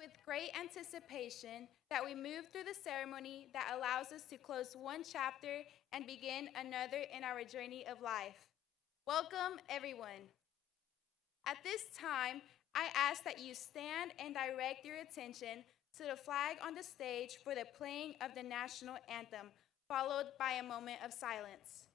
with great anticipation that we move through the ceremony that allows us to close one chapter and begin another in our journey of life. Welcome, everyone. At this time, I ask that you stand and direct your attention to the flag on the stage for the playing of the national anthem, followed by a moment of silence.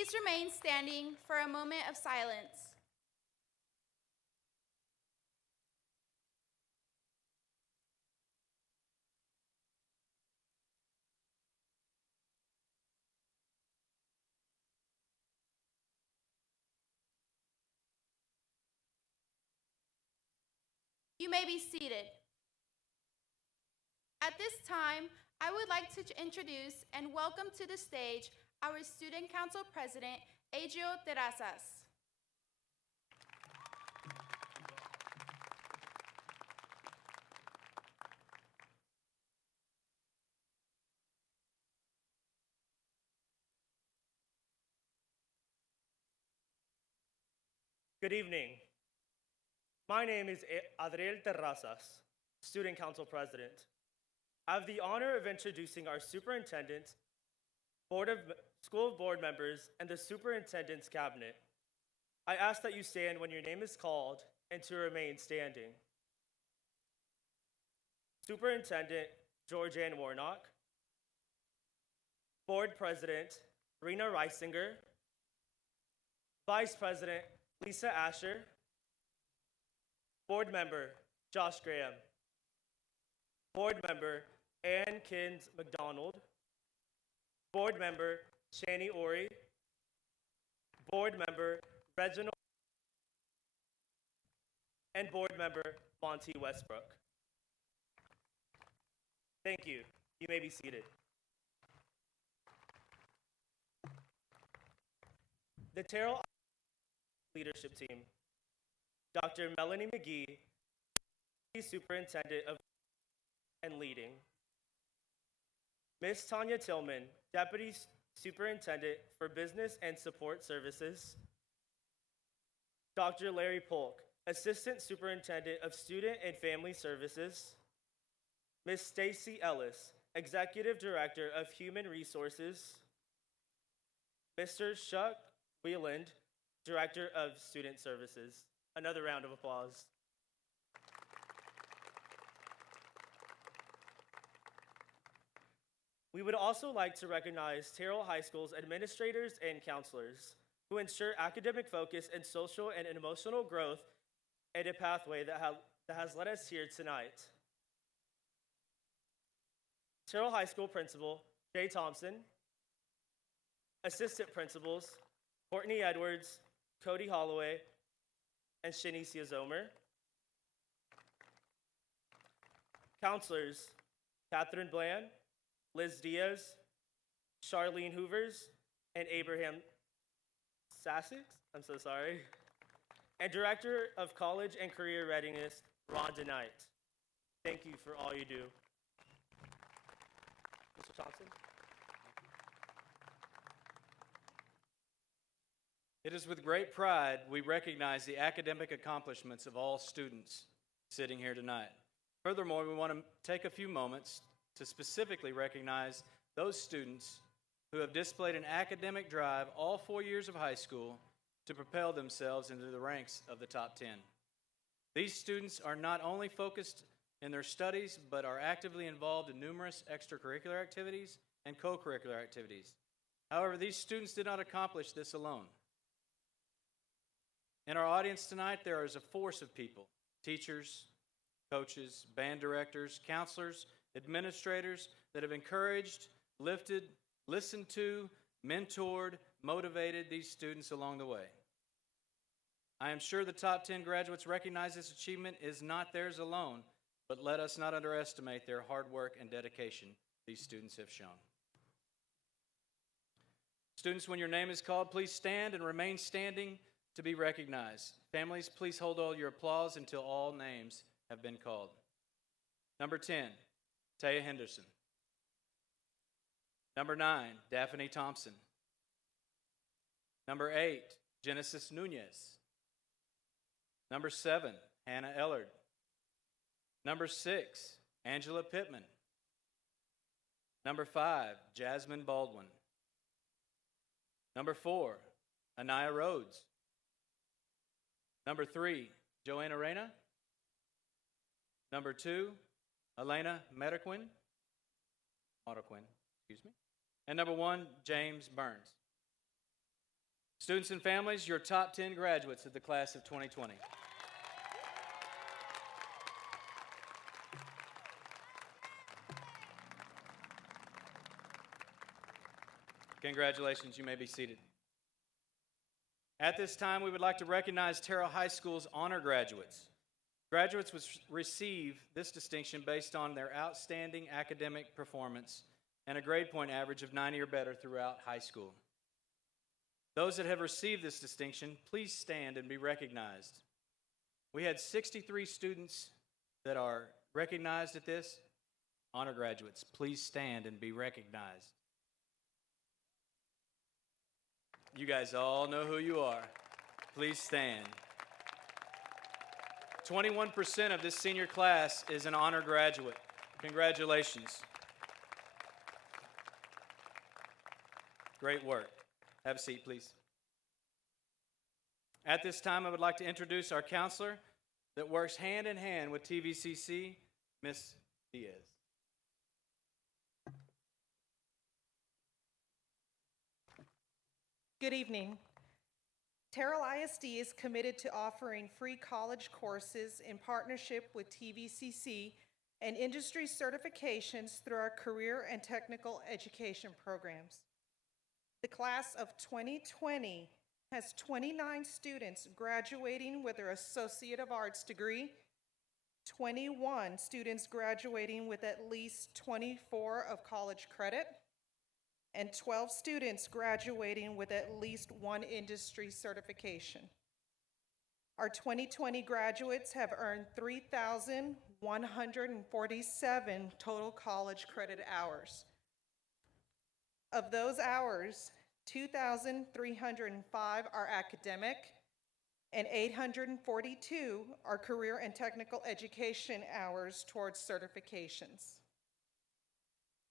Please remain standing for a moment of silence. You may be seated. At this time, I would like to introduce and welcome to the stage our Student Council President, Adriel Terrazas. Good evening. My name is Adriel Terrazas, Student Council President. I have the honor of introducing our Superintendent, School Board members, and the Superintendent's Cabinet. I ask that you stand when your name is called and to remain standing. Superintendent Georgianne Warnock, Board President Rena Reisinger, Vice President Lisa Asher, Board Member Josh Graham, Board Member Ann Kins McDonald, Board Member Shani Ori, Board Member Reginald, and Board Member Monty Westbrook. Thank you. You may be seated. The Terrell Leadership Team, Dr. Melanie McGee, Superintendent of and Leading. Ms. Tanya Tillman, Deputy Superintendent for Business and Support Services. Dr. Larry Polk, Assistant Superintendent of Student and Family Services. Ms. Stacy Ellis, Executive Director of Human Resources. Mr. Chuck Wieland, Director of Student Services. Another round of applause. We would also like to recognize Terrell High School's administrators and counselors who ensure academic focus and social and emotional growth and a pathway that has led us here tonight. Terrell High School Principal Jay Thompson, Assistant Principals Courtney Edwards, Cody Holloway, and Shanicia Zomer. Counselors Catherine Bland, Liz Diaz, Charlene Hoovers, and Abraham Sasix, I'm so sorry, and Director of College and Career Readiness, Rhonda Knight. Thank you for all you do. Mr. Thompson? It is with great pride we recognize the academic accomplishments of all students sitting here tonight. Furthermore, we want to take a few moments to specifically recognize those students who have displayed an academic drive all 4 years of high school to propel themselves into the ranks of the top 10. These students are not only focused in their studies, but are actively involved in numerous extracurricular activities and co-curricular activities. However, these students did not accomplish this alone. In our audience tonight, there is a force of people: teachers, coaches, band directors, counselors, administrators that have encouraged, lifted, listened to, mentored, motivated these students along the way. I am sure the top 10 graduates recognize this achievement is not theirs alone, but let us not underestimate their hard work and dedication these students have shown. Students, when your name is called, please stand and remain standing to be recognized. Families, please hold all your applause until all names have been called. Number 10, Taya Henderson. Number 9, Daphne Thompson. Number 8, Genesis Nunez. Number 7, Hannah Ellard. Number 6, Angela Pittman. Number 5, Jasmine Baldwin. Number 4, Anaya Rhodes. Number 3, Joanna Reyna. Number 2, Elena Metaquin. And number 1, James Burns. Students and families, your top 10 graduates of the class of 2020. Congratulations, you may be seated. At this time, we would like to recognize Terrell High School's honor graduates. Graduates will receive this distinction based on their outstanding academic performance and a grade point average of 90 or better throughout high school. Those that have received this distinction, please stand and be recognized. We had 63 students that are recognized at this. Honor graduates, please stand and be recognized. You guys all know who you are. Please stand. 21% of this senior class is an honor graduate. Congratulations. Great work. Have a seat, please. At this time, I would like to introduce our counselor that works hand in hand with TVCC, Ms. Diaz. Good evening. Terrell ISD is committed to offering free college courses in partnership with TVCC and industry certifications through our career and technical education programs. The class of 2020 has 29 students graduating with their Associate of Arts degree, 21 students graduating with at least 24 of college credit, and 12 students graduating with at least one industry certification. Our 2020 graduates have earned 3,147 total college credit hours. Of those hours, 2,305 are academic and 842 are career and technical education hours towards certifications.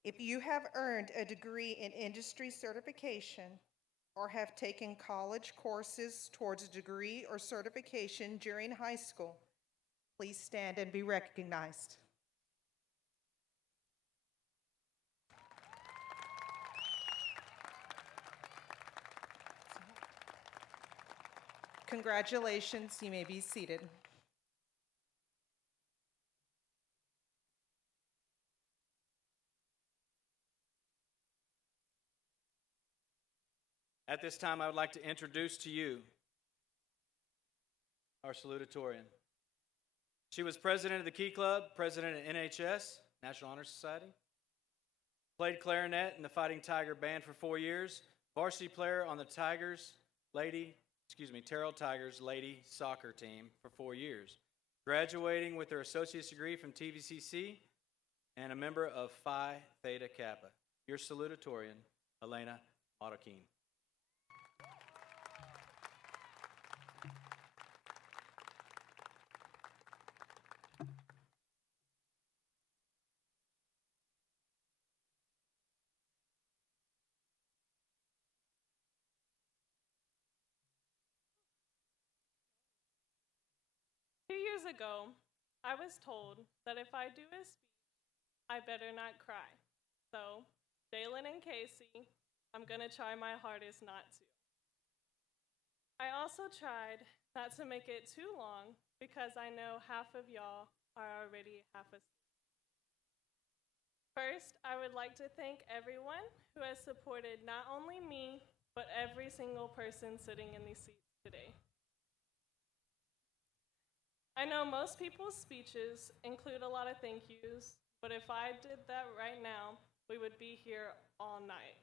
If you have earned a degree in industry certification or have taken college courses towards a degree or certification during high school, please stand and be recognized. Congratulations, you may be seated. At this time, I would like to introduce to you our salutatorian. She was president of the Key Club, president of NHS, National Honor Society, played clarinet in the Fighting Tiger Band for 4 years, varsity player on the Terrell Tigers lady soccer team for 4 years, graduating with her associate's degree from TVCC and a member of Phi Theta Kappa. Your salutatorian, Elena Mataquin. years ago, I was told that if I do a speech, I better not cry. So, Jalen and Casey, I'm gonna try my hardest not to. I also tried not to make it too long because I know half of y'all are already half asleep. First, I would like to thank everyone who has supported not only me, but every single person sitting in these seats today. I know most people's speeches include a lot of thank yous, but if I did that right now, we would be here all night.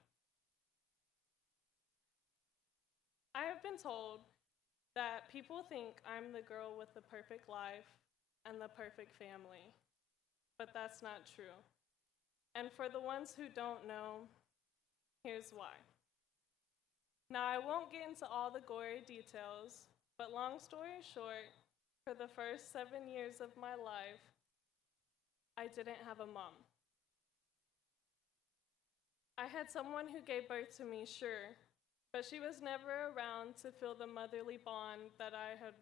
I have been told that people think I'm the girl with the perfect life and the perfect family, but that's not true. And for the ones who don't know, here's why. Now, I won't get into all the gory details, but long story short, for the first 7 years of my life, I didn't have a mom. I had someone who gave birth to me, sure, but she was never around to feel the motherly bond that I had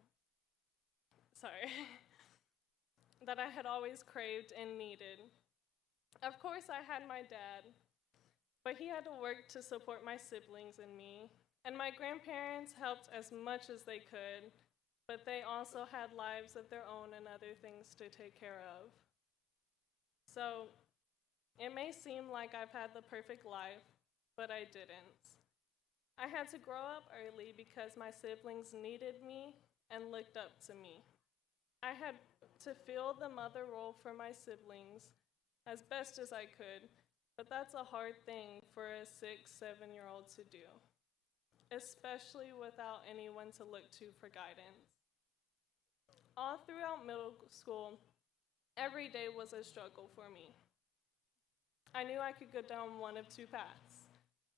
always craved and needed. Of course, I had my dad, but he had to work to support my siblings and me, and my grandparents helped as much as they could, but they also had lives of their own and other things to take care of. So, it may seem like I've had the perfect life, but I didn't. I had to grow up early because my siblings needed me and looked up to me. I had to fill the mother role for my siblings as best as I could, but that's a hard thing for a 6, 7-year-old to do, especially without anyone to look to for guidance. All throughout middle school, every day was a struggle for me. I knew I could go down one of two paths.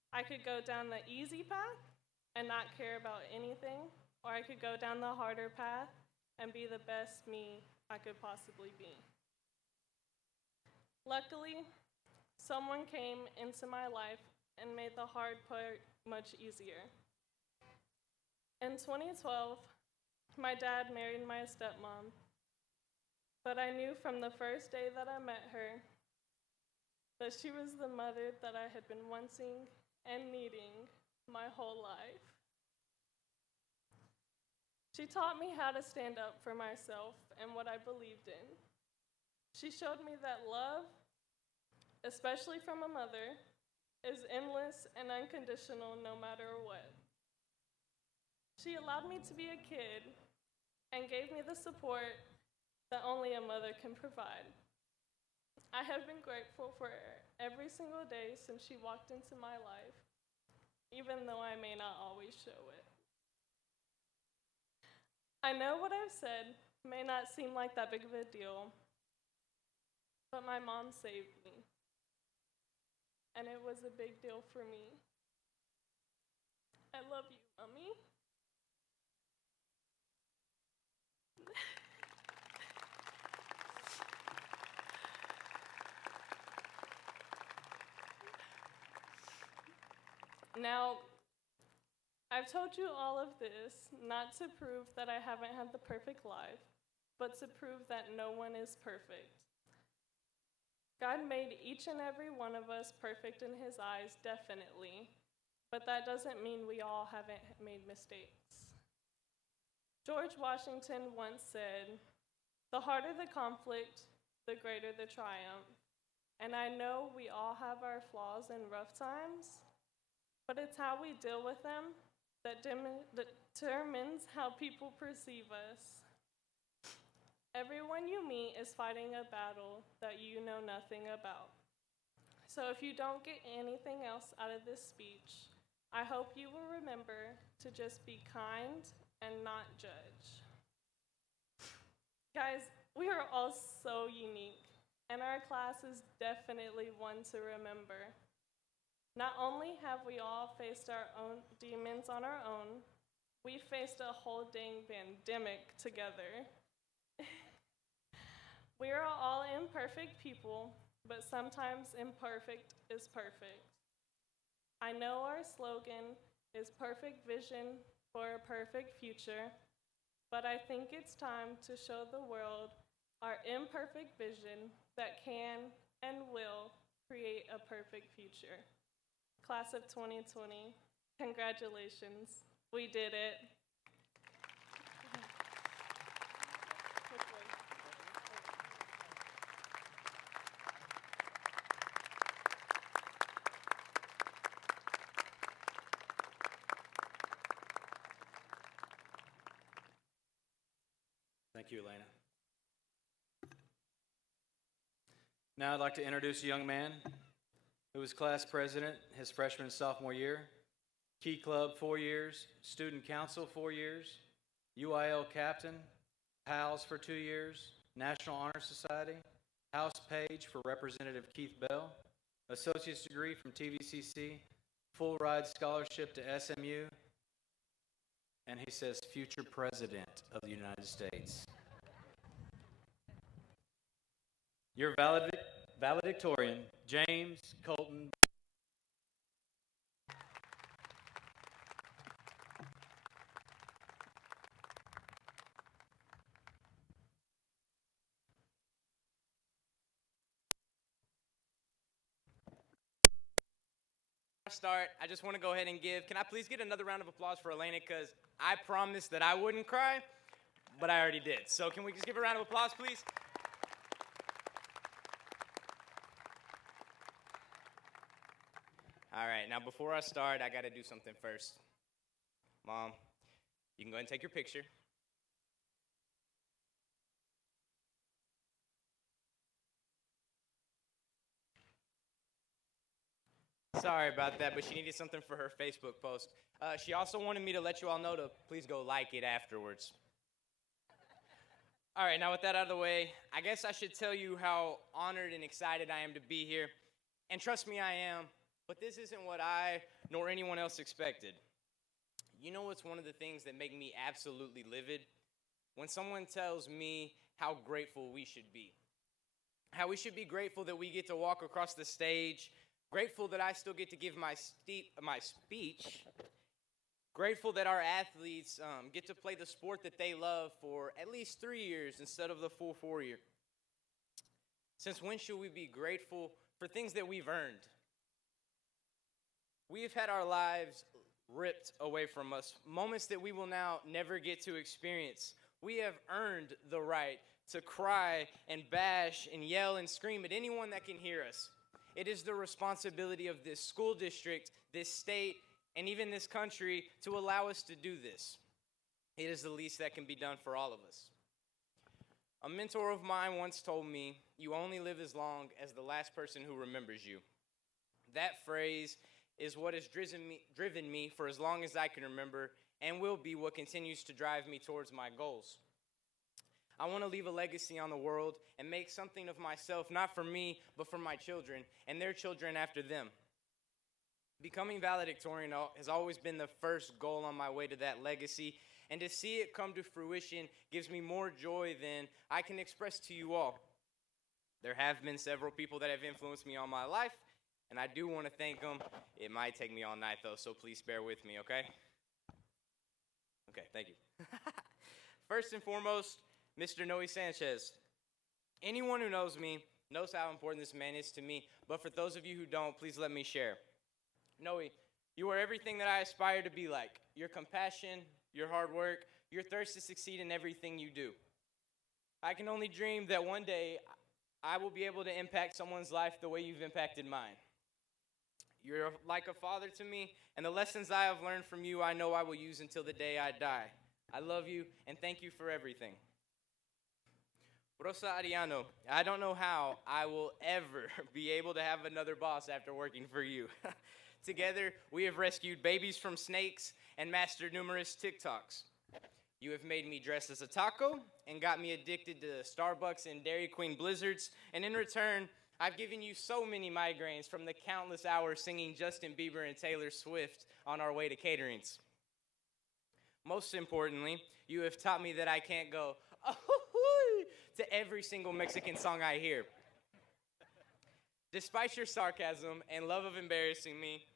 I could go down the easy path and not care about anything, or I could go down the harder path and be the best me I could possibly be. Luckily, someone came into my life and made the hard part much easier. In 2012, my dad married my stepmom, but I knew from the first day that I met her that she was the mother that I had been wanting and needing my whole life. She taught me how to stand up for myself and what I believed in. She showed me that love, especially from a mother, is endless and unconditional no matter what. She allowed me to be a kid and gave me the support that only a mother can provide. I have been grateful for her every single day since she walked into my life, even though I may not always show it. I know what I've said may not seem like that big of a deal, but my mom saved me, and it was a big deal for me. I love you, Mommy. Now, I've told you all of this not to prove that I haven't had the perfect life, but to prove that no one is perfect. God made each and every one of us perfect in His eyes, definitely, but that doesn't mean we all haven't made mistakes. George Washington once said, "The harder the conflict, the greater the triumph." And I know we all have our flaws and rough times, but it's how we deal with them that determines how people perceive us. Everyone you meet is fighting a battle that you know nothing about. So if you don't get anything else out of this speech, I hope you will remember to just be kind and not judge. Guys, we are all so unique, and our class is definitely one to remember. Not only have we all faced our own demons on our own, we faced a whole dang pandemic together. We are all imperfect people, but sometimes imperfect is perfect. I know our slogan is perfect vision for a perfect future, but I think it's time to show the world our imperfect vision that can and will create a perfect future. Class of 2020, congratulations. We did it. Thank you, Elena. Now I'd like to introduce a young man who was class president his freshman and sophomore year, Key Club 4 years, Student Council 4 years, UIL captain, PALS for 2 years, National Honor Society, House Page for Representative Keith Bell, associate's degree from TVCC, full ride scholarship to SMU, and he says future president of the United States. Your valedictorian, James Colton. Start, I just want to go ahead and can I please get another round of applause for Elena, because I promised that I wouldn't cry, but I already did. So can we just give a round of applause, please? All right, now before I start, I got to do something first. Mom, you can go ahead and take your picture. Sorry about that, but she needed something for her Facebook post. She also wanted me to let you all know to please go like it afterwards. All right, now with that out of the way, I guess I should tell you how honored and excited I am to be here. And trust me, I am, but this isn't what I nor anyone else expected. You know what's one of the things that make me absolutely livid? When someone tells me how grateful we should be. How we should be grateful that we get to walk across the stage. Grateful that I still get to give my speech. Grateful that our athletes get to play the sport that they love for at least 3 years instead of the full 4 year. Since when should we be grateful for things that we've earned? We have had our lives ripped away from us, moments that we will now never get to experience. We have earned the right to cry and bash and yell and scream at anyone that can hear us. It is the responsibility of this school district, this state, and even this country to allow us to do this. It is the least that can be done for all of us. A mentor of mine once told me, "You only live as long as the last person who remembers you." That phrase is what has driven me for as long as I can remember, and will be what continues to drive me towards my goals. I want to leave a legacy on the world and make something of myself, not for me, but for my children and their children after them. Becoming valedictorian has always been the first goal on my way to that legacy, and to see it come to fruition gives me more joy than I can express to you all. There have been several people that have influenced me all my life, and I do want to thank them. It might take me all night, though, so please bear with me, okay? Okay, thank you. First and foremost, Mr. Noe Sanchez. Anyone who knows me knows how important this man is to me, but for those of you who don't, please let me share. Noe, you are everything that I aspire to be like. Your compassion, your hard work, your thirst to succeed in everything you do. I can only dream that one day I will be able to impact someone's life the way you've impacted mine. You're like a father to me, and the lessons I have learned from you I know I will use until the day I die. I love you, and thank you for everything. Rosa Ariano, I don't know how I will ever be able to have another boss after working for you. Together, we have rescued babies from snakes and mastered numerous TikToks. You have made me dress as a taco and got me addicted to Starbucks and Dairy Queen blizzards, and in return, I've given you so many migraines from the countless hours singing Justin Bieber and Taylor Swift on our way to caterings. Most importantly, you have taught me that I can't go, "Oh, to every single Mexican song I hear. Despite your sarcasm and love of embarrassing me,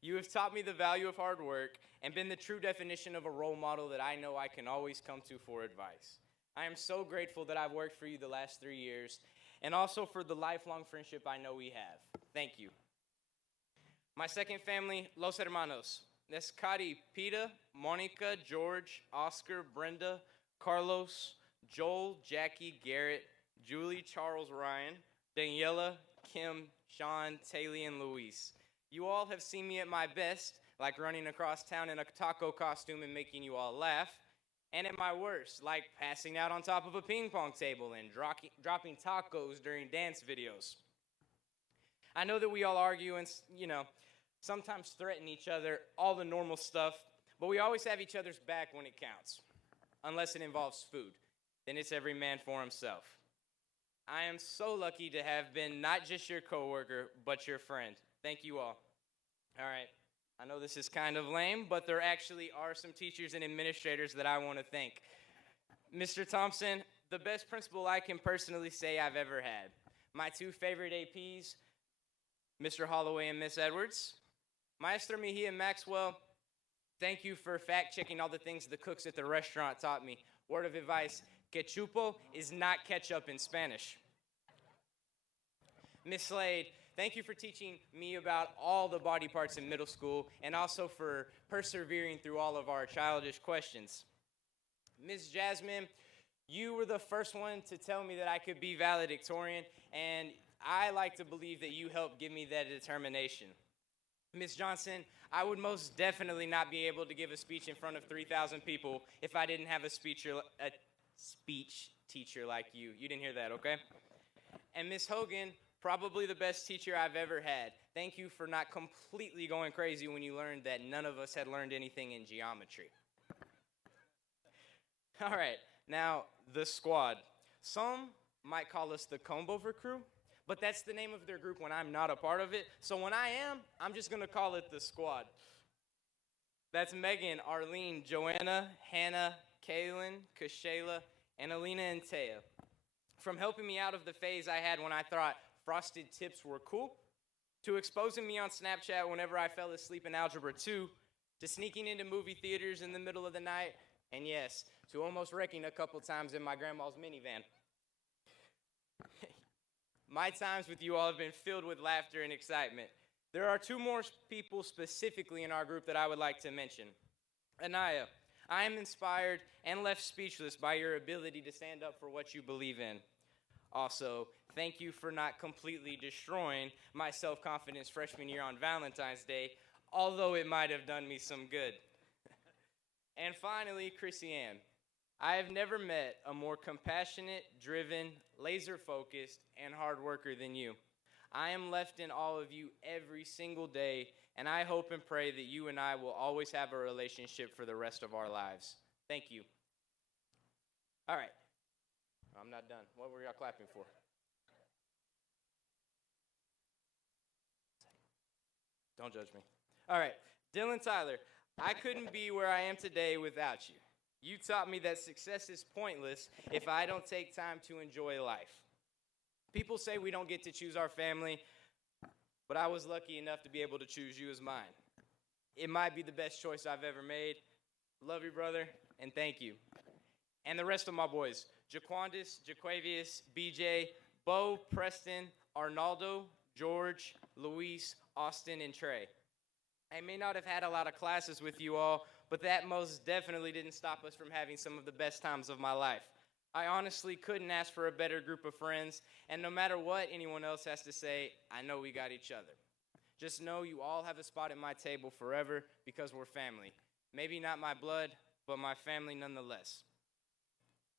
you have taught me the value of hard work and been the true definition of a role model that I know I can always come to for advice. I am so grateful that I've worked for you the last 3 years, and also for the lifelong friendship I know we have. Thank you. My second family, Los Hermanos. That's Cari, Peta, Monica, George, Oscar, Brenda, Carlos, Joel, Jackie, Garrett, Julie, Charles, Ryan, Daniela, Kim, Sean, Taylor, and Luis. You all have seen me at my best, like running across town in a taco costume and making you all laugh, and at my worst, like passing out on top of a ping pong table and dropping tacos during dance videos. I know that we all argue and, sometimes threaten each other, all the normal stuff, but we always have each other's back when it counts, unless it involves food. Then it's every man for himself. I am so lucky to have been not just your coworker, but your friend. Thank you all. All right, I know this is kind of lame, but there actually are some teachers and administrators that I want to thank. Mr. Thompson, the best principal I can personally say I've ever had. My two favorite APs, Mr. Holloway and Miss Edwards. Maestro Mejia and Maxwell, thank you for fact-checking all the things the cooks at the restaurant taught me. Word of advice, quechupo is not ketchup in Spanish. Miss Slade, thank you for teaching me about all the body parts in middle school and also for persevering through all of our childish questions. Miss Jasmine, you were the first one to tell me that I could be valedictorian, and I like to believe that you helped give me that determination. Miss Johnson, I would most definitely not be able to give a speech in front of 3,000 people if I didn't have a speech teacher like you. You didn't hear that, okay? And Miss Hogan, probably the best teacher I've ever had. Thank you for not completely going crazy when you learned that none of us had learned anything in geometry. All right, now the squad. Some might call us the comb-over crew, but that's the name of their group when I'm not a part of it. So when I am, I'm just going to call it the squad. That's Megan, Arlene, Joanna, Hannah, Kaylin, Kashayla, and Alina and Taya. From helping me out of the phase I had when I thought frosted tips were cool, to exposing me on Snapchat whenever I fell asleep in Algebra 2, to sneaking into movie theaters in the middle of the night, and yes, to almost wrecking a couple times in my grandma's minivan. My times with you all have been filled with laughter and excitement. There are two more people specifically in our group that I would like to mention. Anaya, I am inspired and left speechless by your ability to stand up for what you believe in. Also, thank you for not completely destroying my self-confidence freshman year on Valentine's Day, although it might have done me some good. And finally, Chrissy Ann. I have never met a more compassionate, driven, laser-focused, and hard worker than you. I am left in awe of you every single day, and I hope and pray that you and I will always have a relationship for the rest of our lives. Thank you. All right. I'm not done. What were y'all clapping for? Don't judge me. All right. Dylan Tyler, I couldn't be where I am today without you. You taught me that success is pointless if I don't take time to enjoy life. People say we don't get to choose our family, but I was lucky enough to be able to choose you as mine. It might be the best choice I've ever made. Love you, brother, and thank you. And the rest of my boys, Jaquandis, Jaquavius, BJ, Bo, Preston, Arnaldo, George, Luis, Austin, and Trey. I may not have had a lot of classes with you all, but that most definitely didn't stop us from having some of the best times of my life. I honestly couldn't ask for a better group of friends, and no matter what anyone else has to say, I know we got each other. Just know you all have a spot at my table forever because we're family. Maybe not my blood, but my family nonetheless.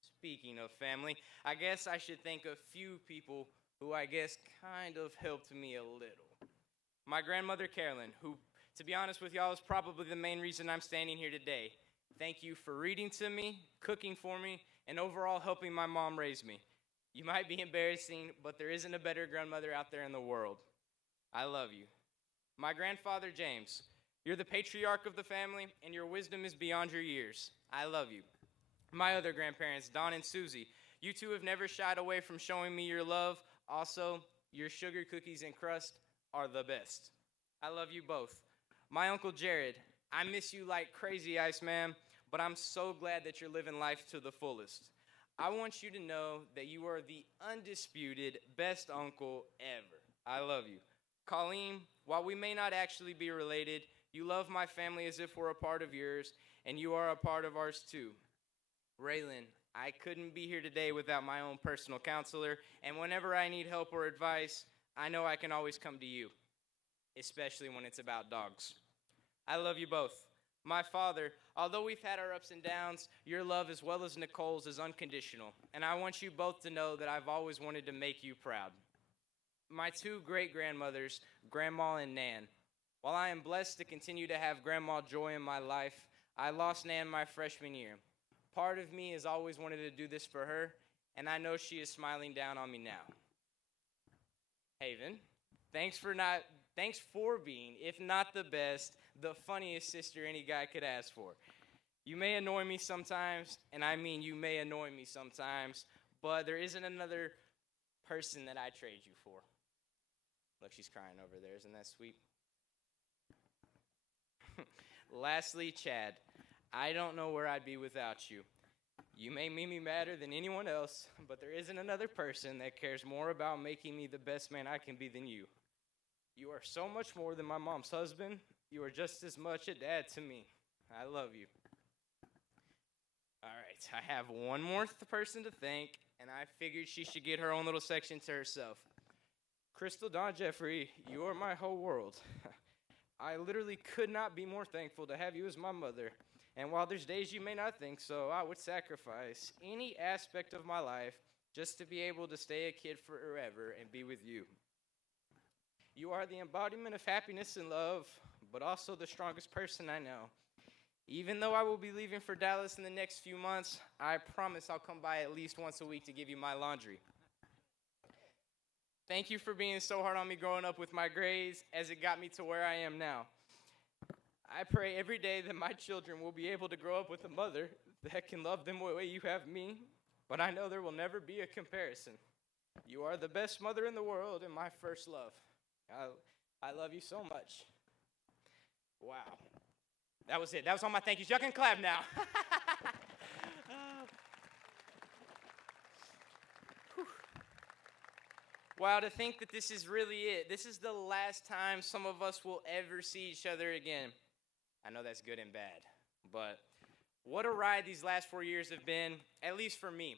Speaking of family, I guess I should thank a few people who I guess kind of helped me a little. My grandmother, Carolyn, who, to be honest with y'all, is probably the main reason I'm standing here today. Thank you for reading to me, cooking for me, and overall helping my mom raise me. You might be embarrassing, but there isn't a better grandmother out there in the world. I love you. My grandfather, James, you're the patriarch of the family, and your wisdom is beyond your years. I love you. My other grandparents, Don and Susie, you two have never shied away from showing me your love. Also, your sugar cookies and crust are the best. I love you both. My Uncle Jared, I miss you like crazy, Iceman, but I'm so glad that you're living life to the fullest. I want you to know that you are the undisputed best uncle ever. I love you. Colleen, while we may not actually be related, you love my family as if we're a part of yours, and you are a part of ours too. Raylan, I couldn't be here today without my own personal counselor, and whenever I need help or advice, I know I can always come to you, especially when it's about dogs. I love you both. My father, although we've had our ups and downs, your love as well as Nicole's is unconditional, and I want you both to know that I've always wanted to make you proud. My two great-grandmothers, Grandma and Nan. While I am blessed to continue to have Grandma Joy in my life, I lost Nan my freshman year. Part of me has always wanted to do this for her, and I know she is smiling down on me now. Haven, thanks for being, if not the best, the funniest sister any guy could ask for. You may annoy me sometimes, and I mean you may annoy me sometimes, but there isn't another person that I trade you for. Look, she's crying over there. Isn't that sweet? Lastly, Chad, I don't know where I'd be without you. You may mean me madder than anyone else, but there isn't another person that cares more about making me the best man I can be than you. You are so much more than my mom's husband. You are just as much a dad to me. I love you. All right, I have one more person to thank, and I figured she should get her own little section to herself. Crystal Dawn Jeffrey, you are my whole world. I literally could not be more thankful to have you as my mother. And while there's days you may not think so, I would sacrifice any aspect of my life just to be able to stay a kid forever and be with you. You are the embodiment of happiness and love, but also the strongest person I know. Even though I will be leaving for Dallas in the next few months, I promise I'll come by at least once a week to give you my laundry. Thank you for being so hard on me growing up with my grades, as it got me to where I am now. I pray every day that my children will be able to grow up with a mother that can love them the way you have me, but I know there will never be a comparison. You are the best mother in the world and my first love. I love you so much. Wow. That was it. That was all my thank yous. Y'all can clap now. Wow, to think that this is really it. This is the last time some of us will ever see each other again. I know that's good and bad, but what a ride these last 4 years have been, at least for me.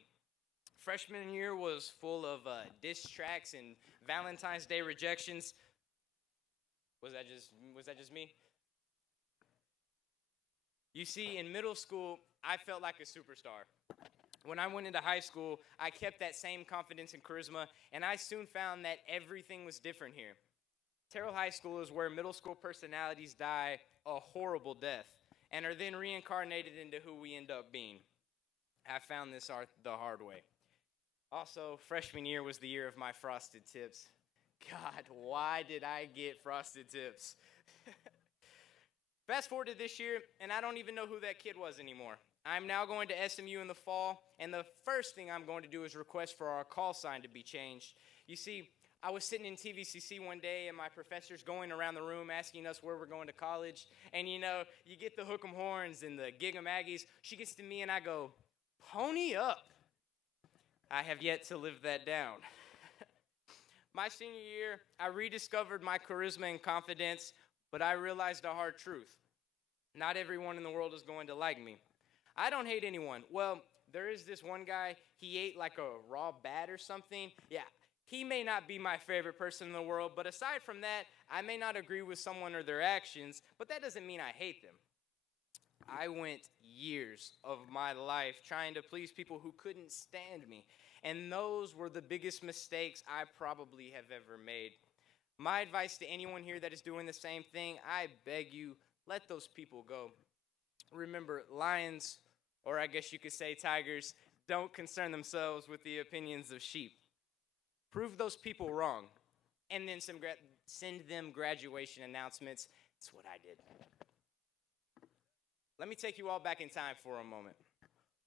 Freshman year was full of diss tracks and Valentine's Day rejections. Was that just me? You see, in middle school, I felt like a superstar. When I went into high school, I kept that same confidence and charisma, and I soon found that everything was different here. Terrell High School is where middle school personalities die a horrible death and are then reincarnated into who we end up being. I found this the hard way. Also, freshman year was the year of my frosted tips. God, why did I get frosted tips? Fast forward to this year, and I don't even know who that kid was anymore. I'm now going to SMU in the fall, and the first thing I'm going to do is request for our call sign to be changed. You see, I was sitting in TVCC one day, and my professor's going around the room asking us where we're going to college. And, you know, you get the hook 'em horns and the gig 'em Aggies. She gets to me, and I go, pony up. I have yet to live that down. My senior year, I rediscovered my charisma and confidence, but I realized a hard truth. Not everyone in the world is going to like me. I don't hate anyone. Well, there is this one guy, he ate like a raw bat or something. Yeah, he may not be my favorite person in the world, but aside from that, I may not agree with someone or their actions, but that doesn't mean I hate them. I went years of my life trying to please people who couldn't stand me, and those were the biggest mistakes I probably have ever made. My advice to anyone here that is doing the same thing, I beg you, let those people go. Remember, lions, or I guess you could say tigers, don't concern themselves with the opinions of sheep. Prove those people wrong, and then send them graduation announcements. That's what I did. Let me take you all back in time for a moment.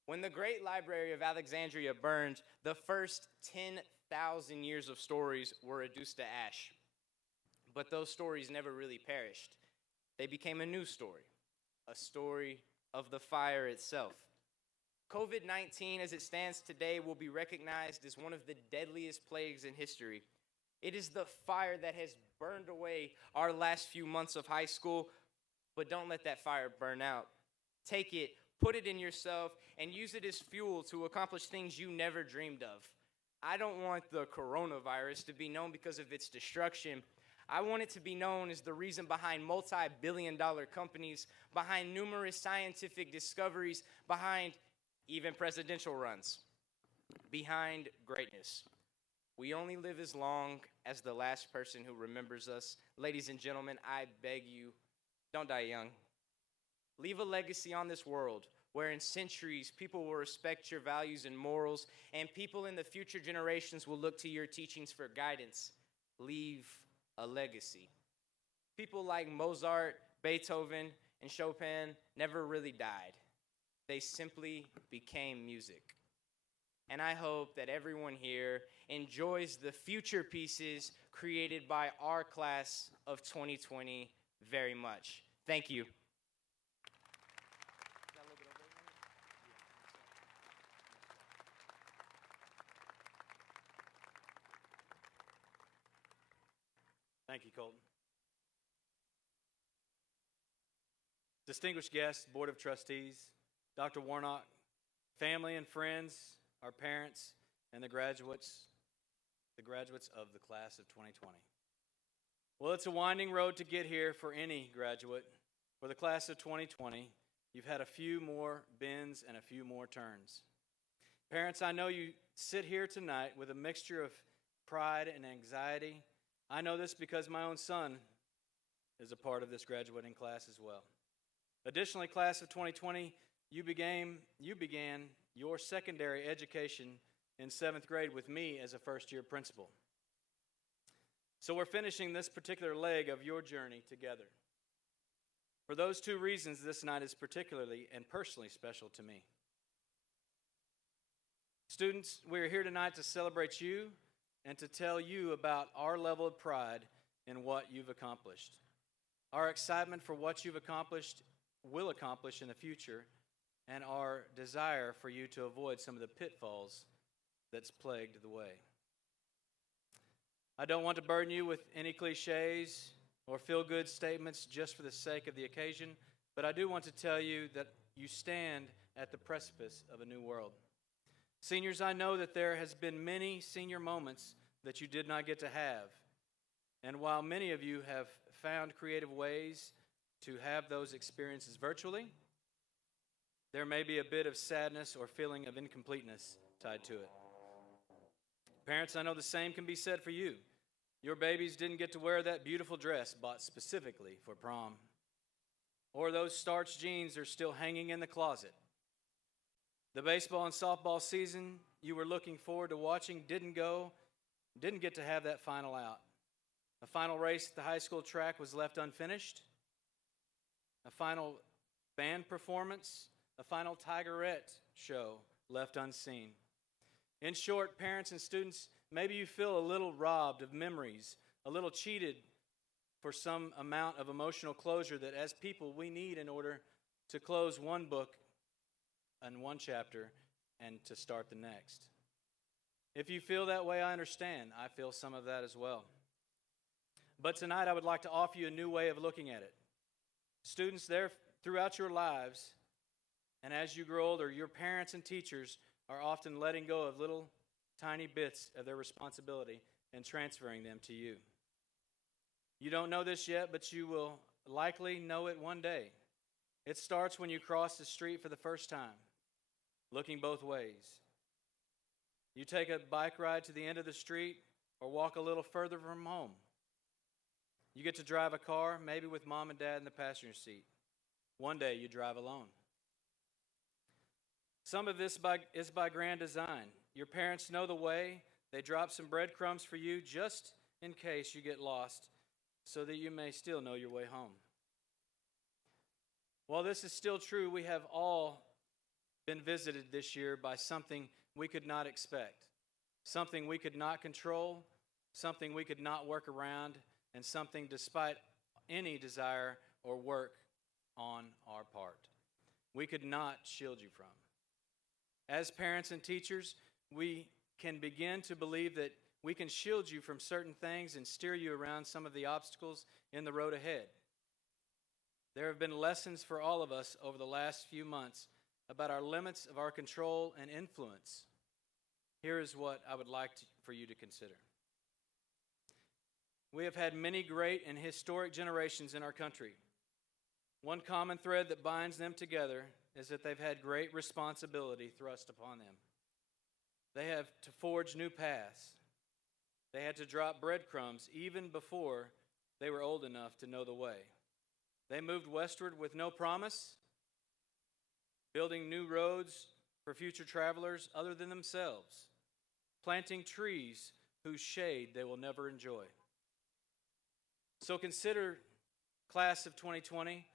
When the great library of Alexandria burned, the first 10,000 years of stories were reduced to ash. But those stories never really perished. They became a new story. a story of the fire itself. COVID 19, as it stands today, will be recognized as one of the deadliest plagues in history. It is the fire that has burned away our last few months of high school, but don't let that fire burn out. Take it, put it in yourself, and use it as fuel to accomplish things you never dreamed of. I don't want the coronavirus to be known because of its destruction. I want it to be known as the reason behind multi-billion-dollar companies, behind numerous scientific discoveries, behind even presidential runs, behind greatness. We only live as long as the last person who remembers us. Ladies and gentlemen, I beg you, don't die young. Leave a legacy on this world where in centuries people will respect your values and morals, and people in the future generations will look to your teachings for guidance. Leave a legacy. People like Mozart, Beethoven, and Chopin never really died. They simply became music. And I hope that everyone here enjoys the future pieces created by our class of 2020 very much. Thank you. Thank you, Colton. Distinguished guests, Board of Trustees, Dr. Warnock, family and friends, our parents, and the graduates of the class of 2020. Well, it's a winding road to get here for any graduate. For the class of 2020, you've had a few more bends and a few more turns. Parents, I know you sit here tonight with a mixture of pride and anxiety. I know this because my own son is a part of this graduating class as well. Additionally, class of 2020, you began your secondary education in 7th grade with me as a first-year principal. So we're finishing this particular leg of your journey together. For those two reasons, this night is particularly and personally special to me. Students, we are here tonight to celebrate you and to tell you about our level of pride in what you've accomplished. Our excitement for what you've accomplished, will accomplish in the future, and our desire for you to avoid some of the pitfalls that's plagued the way. I don't want to burden you with any cliches or feel-good statements just for the sake of the occasion, but I do want to tell you that you stand at the precipice of a new world. Seniors, I know that there has been many senior moments that you did not get to have, and while many of you have found creative ways to have those experiences virtually, there may be a bit of sadness or feeling of incompleteness tied to it. Parents, I know the same can be said for you. Your babies didn't get to wear that beautiful dress bought specifically for prom, or those starched jeans are still hanging in the closet. The baseball and softball season you were looking forward to watching didn't get to have that final out. A final race at the high school track was left unfinished. A final band performance, a final Tigerette show left unseen. In short, parents and students, maybe you feel a little robbed of memories, a little cheated for some amount of emotional closure that as people we need in order to close one book and one chapter and to start the next. If you feel that way, I understand. I feel some of that as well. But tonight I would like to offer you a new way of looking at it. Students, there throughout your lives, and as you grow older, your parents and teachers are often letting go of little tiny bits of their responsibility and transferring them to you. You don't know this yet, but you will likely know it one day. It starts when you cross the street for the first time, looking both ways. You take a bike ride to the end of the street or walk a little further from home. You get to drive a car, maybe with mom and dad in the passenger seat. One day you drive alone. Some of this is by grand design. Your parents know the way. They drop some breadcrumbs for you just in case you get lost so that you may still know your way home. While this is still true, we have all been visited this year by something we could not expect, something we could not control, something we could not work around, and something despite any desire or work on our part. We could not shield you from. As parents and teachers, we can begin to believe that we can shield you from certain things and steer you around some of the obstacles in the road ahead. There have been lessons for all of us over the last few months about our limits of our control and influence. Here is what I would like for you to consider. We have had many great and historic generations in our country. One common thread that binds them together is that they've had great responsibility thrust upon them. They have to forge new paths. They had to drop breadcrumbs even before they were old enough to know the way. They moved westward with no promise, building new roads for future travelers other than themselves, planting trees whose shade they will never enjoy. So consider, class of 2020,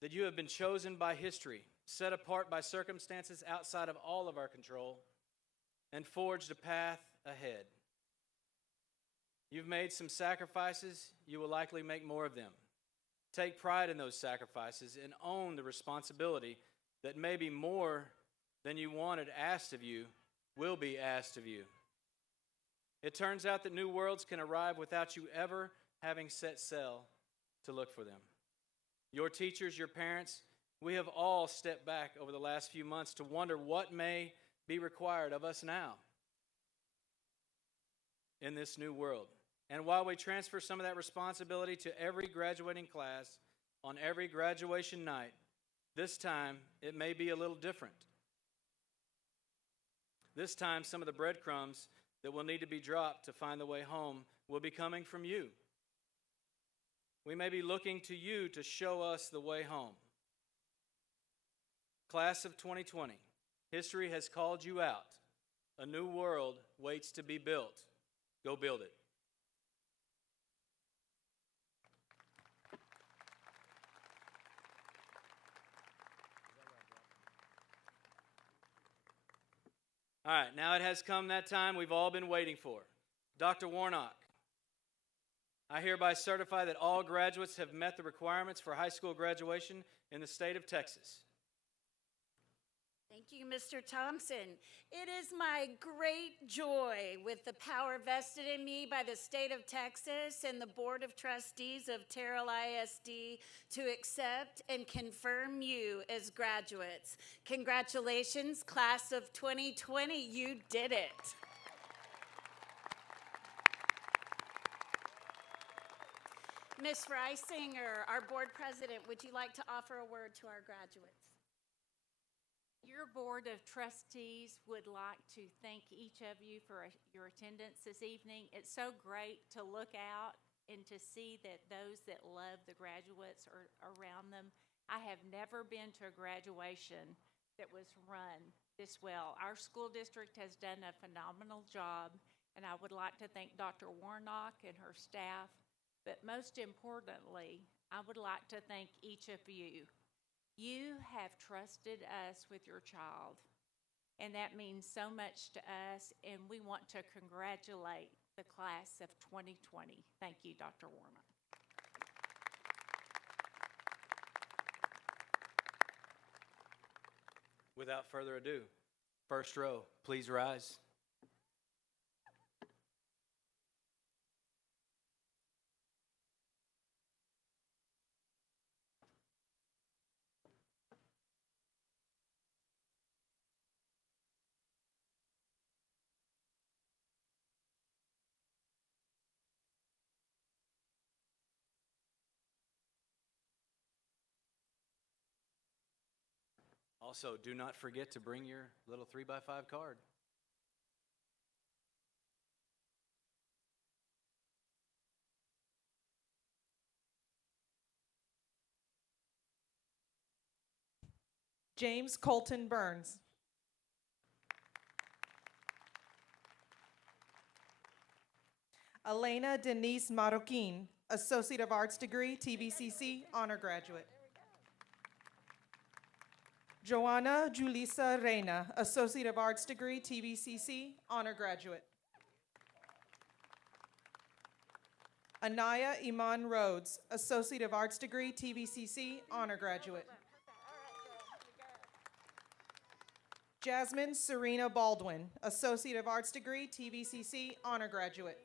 that you have been chosen by history, set apart by circumstances outside of all of our control, and forged a path ahead. You've made some sacrifices, you will likely make more of them. Take pride in those sacrifices and own the responsibility that maybe more than you wanted asked of you will be asked of you. It turns out that new worlds can arrive without you ever having set sail to look for them. Your teachers, your parents, we have all stepped back over the last few months to wonder what may be required of us now in this new world. And while we transfer some of that responsibility to every graduating class on every graduation night, this time it may be a little different. This time some of the breadcrumbs that will need to be dropped to find the way home will be coming from you. We may be looking to you to show us the way home. Class of 2020, history has called you out. A new world waits to be built. Go build it. All right, now it has come that time we've all been waiting for. Dr. Warnock, I hereby certify that all graduates have met the requirements for high school graduation in the state of Texas. Thank you, Mr. Thompson. It is my great joy, with the power vested in me by the state of Texas and the Board of Trustees of Terrell ISD, to accept and confirm you as graduates. Congratulations, class of 2020, you did it. Ms. Reisinger, our board president, would you like to offer a word to our graduates? Your Board of Trustees would like to thank each of you for your attendance this evening. It's so great to look out and to see that those that love the graduates are around them. I have never been to a graduation that was run this well. Our school district has done a phenomenal job, and I would like to thank Dr. Warnock and her staff. But most importantly, I would like to thank each of you. You have trusted us with your child, and that means so much to us, and we want to congratulate the class of 2020. Thank you, Dr. Warnock. Without further ado, first row, please rise. Also, do not forget to bring your little 3x5 card. James Colton Burns. Elena Denise Marroquin, Associate of Arts degree, TVCC, honor graduate. Joanna Julissa Reina, Associate of Arts degree, TVCC, honor graduate. Anaya Iman Rhodes, Associate of Arts degree, TVCC, honor graduate. Jasmine Serena Baldwin, Associate of Arts degree, TVCC, honor graduate.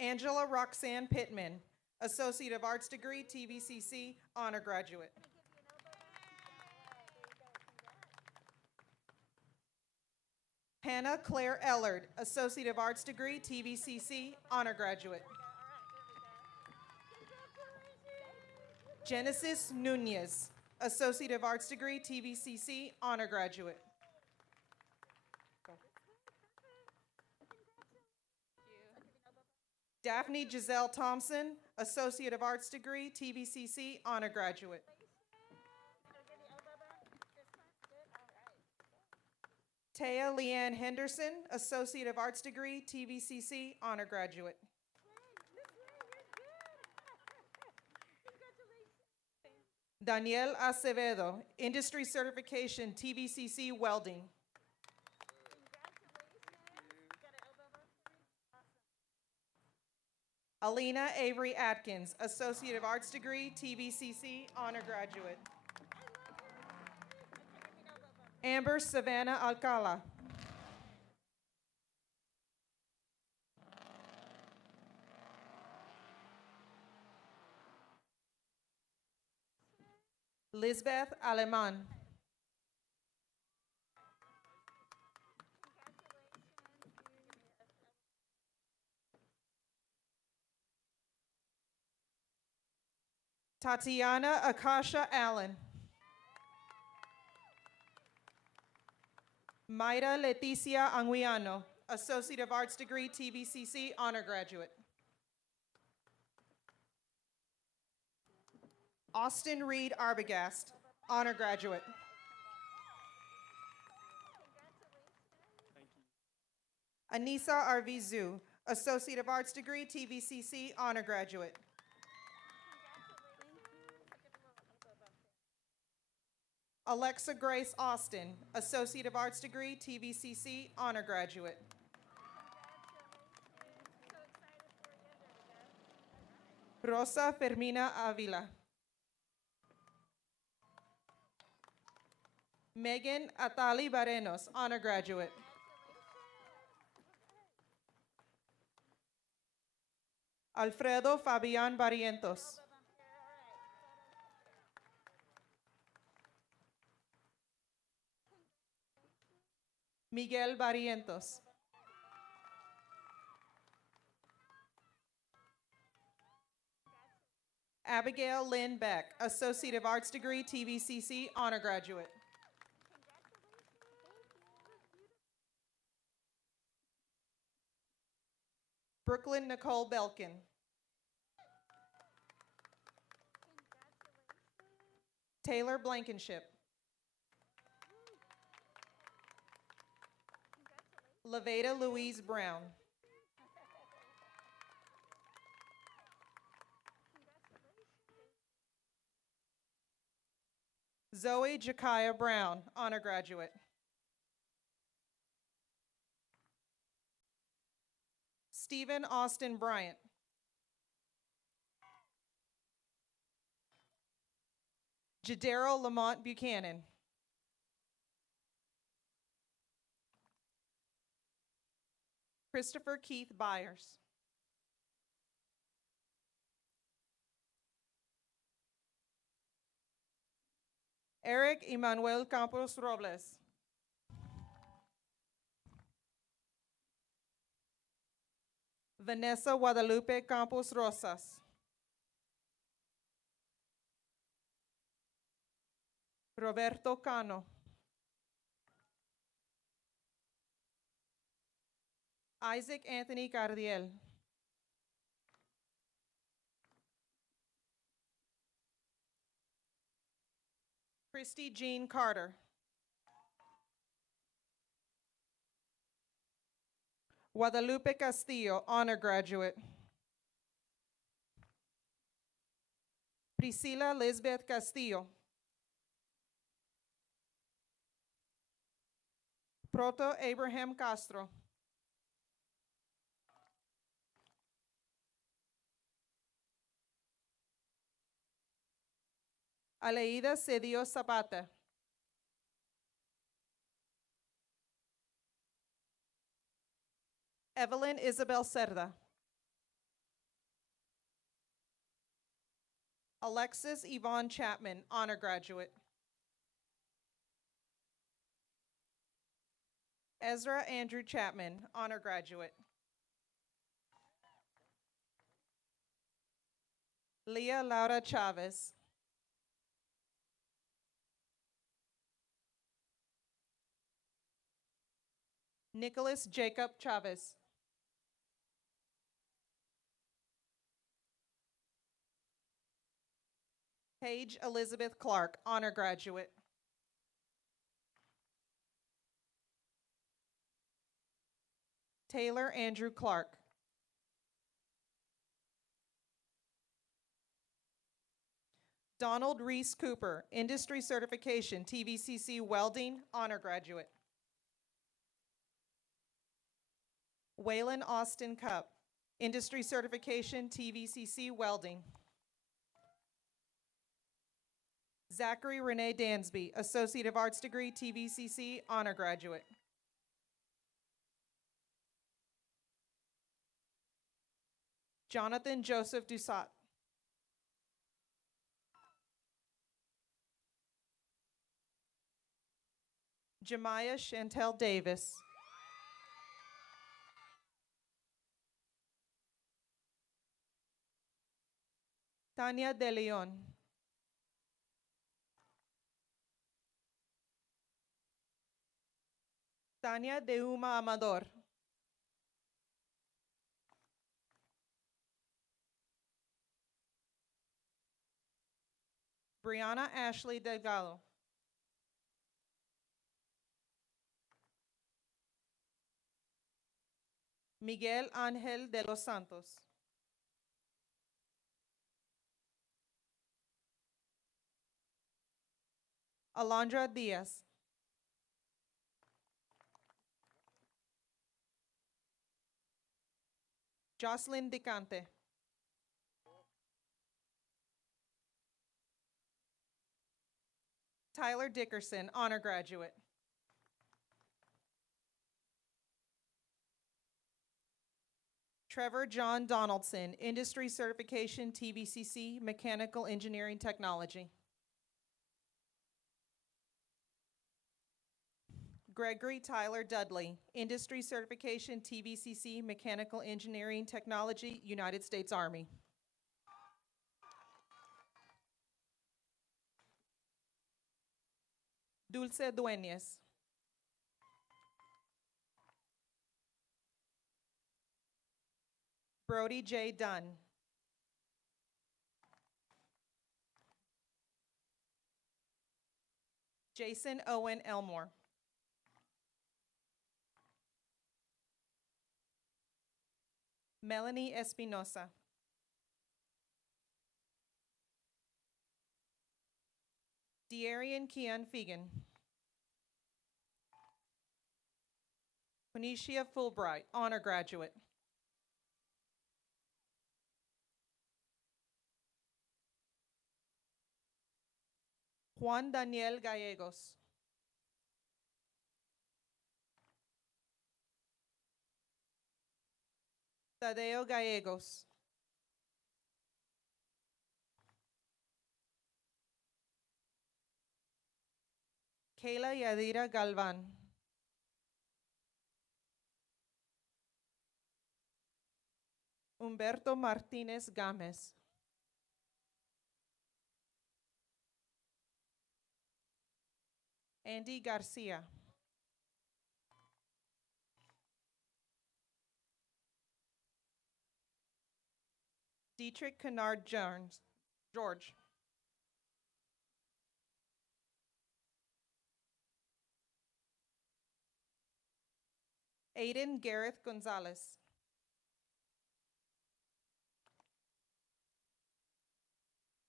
Angela Roxanne Pittman, Associate of Arts degree, TVCC, honor graduate. Hannah Claire Ellard, Associate of Arts degree, TVCC, honor graduate. Genesis Nunez, Associate of Arts degree, TVCC, honor graduate. Daphne Giselle Thompson, Associate of Arts degree, TVCC, honor graduate. Taya Leanne Henderson, Associate of Arts degree, TVCC, honor graduate. Danielle Acevedo, Industry Certification, TVCC, Welding. Alina Avery Atkins, Associate of Arts degree, TVCC, honor graduate. Amber Savannah Alcala. Lisbeth Aleman. Tatiana Akasha Allen. Mayra Leticia Anguiano, Associate of Arts degree, TVCC, honor graduate. Austin Reed Arbogast, honor graduate. Anissa Arvizu, Associate of Arts degree, TVCC, honor graduate. Alexa Grace Austin, Associate of Arts degree, TVCC, honor graduate. Rosa Fermina Avila. Megan Atali Barenos, honor graduate. Alfredo Fabian Barrientos. Miguel Barrientos. Abigail Lynn Beck, Associate of Arts degree, TVCC, honor graduate. Brooklyn Nicole Belkin. Taylor Blankenship. Laveda Louise Brown. Zoe Jakaya Brown, honor graduate. Stephen Austin Bryant. Jadero Lamont Buchanan. Christopher Keith Byers. Eric Emmanuel Campos Robles. Vanessa Guadalupe Campos Rosas. Roberto Cano. Isaac Anthony Cardiel. Christy Jean Carter. Guadalupe Castillo, honor graduate. Priscilla Lisbeth Castillo. Proto Abraham Castro. Aleida Cedillo Zapata. Evelyn Isabel Cerda. Alexis Yvonne Chapman, honor graduate. Ezra Andrew Chapman, honor graduate. Leah Laura Chavez. Nicholas Jacob Chavez. Paige Elizabeth Clark, honor graduate. Taylor Andrew Clark. Donald Reese Cooper, industry certification, TVCC welding, honor graduate. Waylon Austin Cup, industry certification, TVCC welding. Zachary Renee Dansby, Associate of Arts degree, TVCC, honor graduate. Jonathan Joseph Dusat. Jemiah Chantel Davis. Tania De Leon. Tania De Uma Amador. Brianna Ashley Delgado. Miguel Ángel de los Santos. Alondra Diaz. Jocelyn Dicante. Tyler Dickerson, honor graduate. Trevor John Donaldson, industry certification, TVCC, mechanical engineering technology. Gregory Tyler Dudley, industry certification, TVCC, mechanical engineering technology, United States Army. Dulce Dueñas. Brody J. Dunn. Jason Owen Elmore. Melanie Espinosa. Dearian Kian Fegan. Quinicia Fulbright, honor graduate. Juan Daniel Gallegos. Tadeo Gallegos. Kayla Yadira Galvan. Humberto Martinez Gámez. Andy Garcia. Dietrich Kennard Jones, George. Aiden Gareth Gonzalez.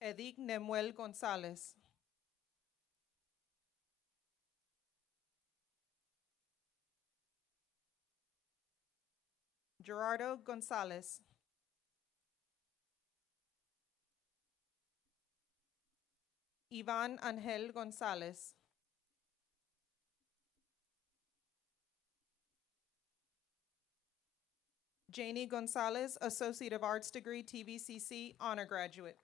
Edith Nemuel Gonzalez. Gerardo Gonzalez. Ivan Angel Gonzalez. Janie Gonzalez, Associate of Arts degree, TVCC, honor graduate.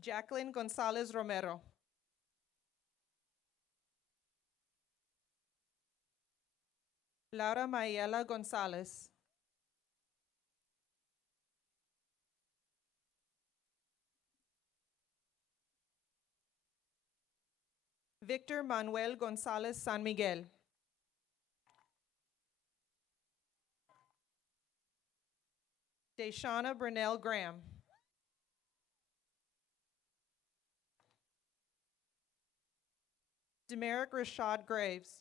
Jacqueline Gonzalez Romero. Laura Mayela Gonzalez. Victor Manuel Gonzalez San Miguel. Deshauna Brunel Graham. Demerick Rashad Graves.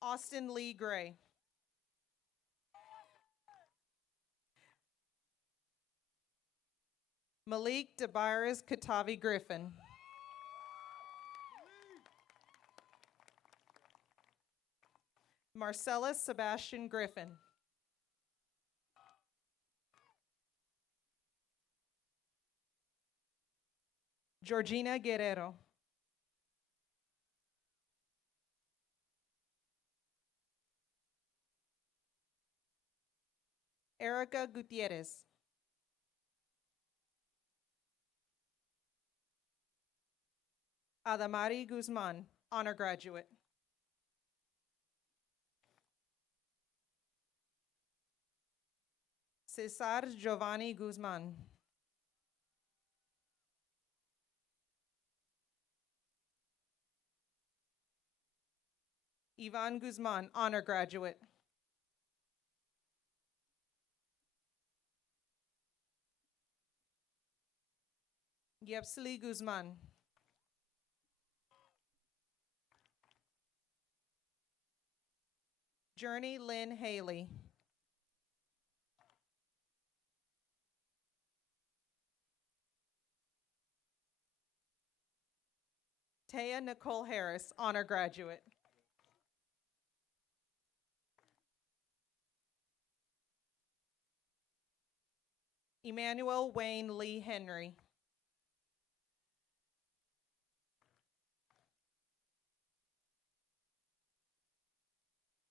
Austin Lee Gray. Malik Debiris Katavi Griffin. Marcellus Sebastian Griffin. Georgina Guerrero. Erica Gutierrez. Adamari Guzman, honor graduate. Cesar Giovanni Guzman. Ivan Guzman, honor graduate. Yepsili Guzman. Journey Lynn Haley. Taya Nicole Harris, honor graduate. Emmanuel Wayne Lee Henry.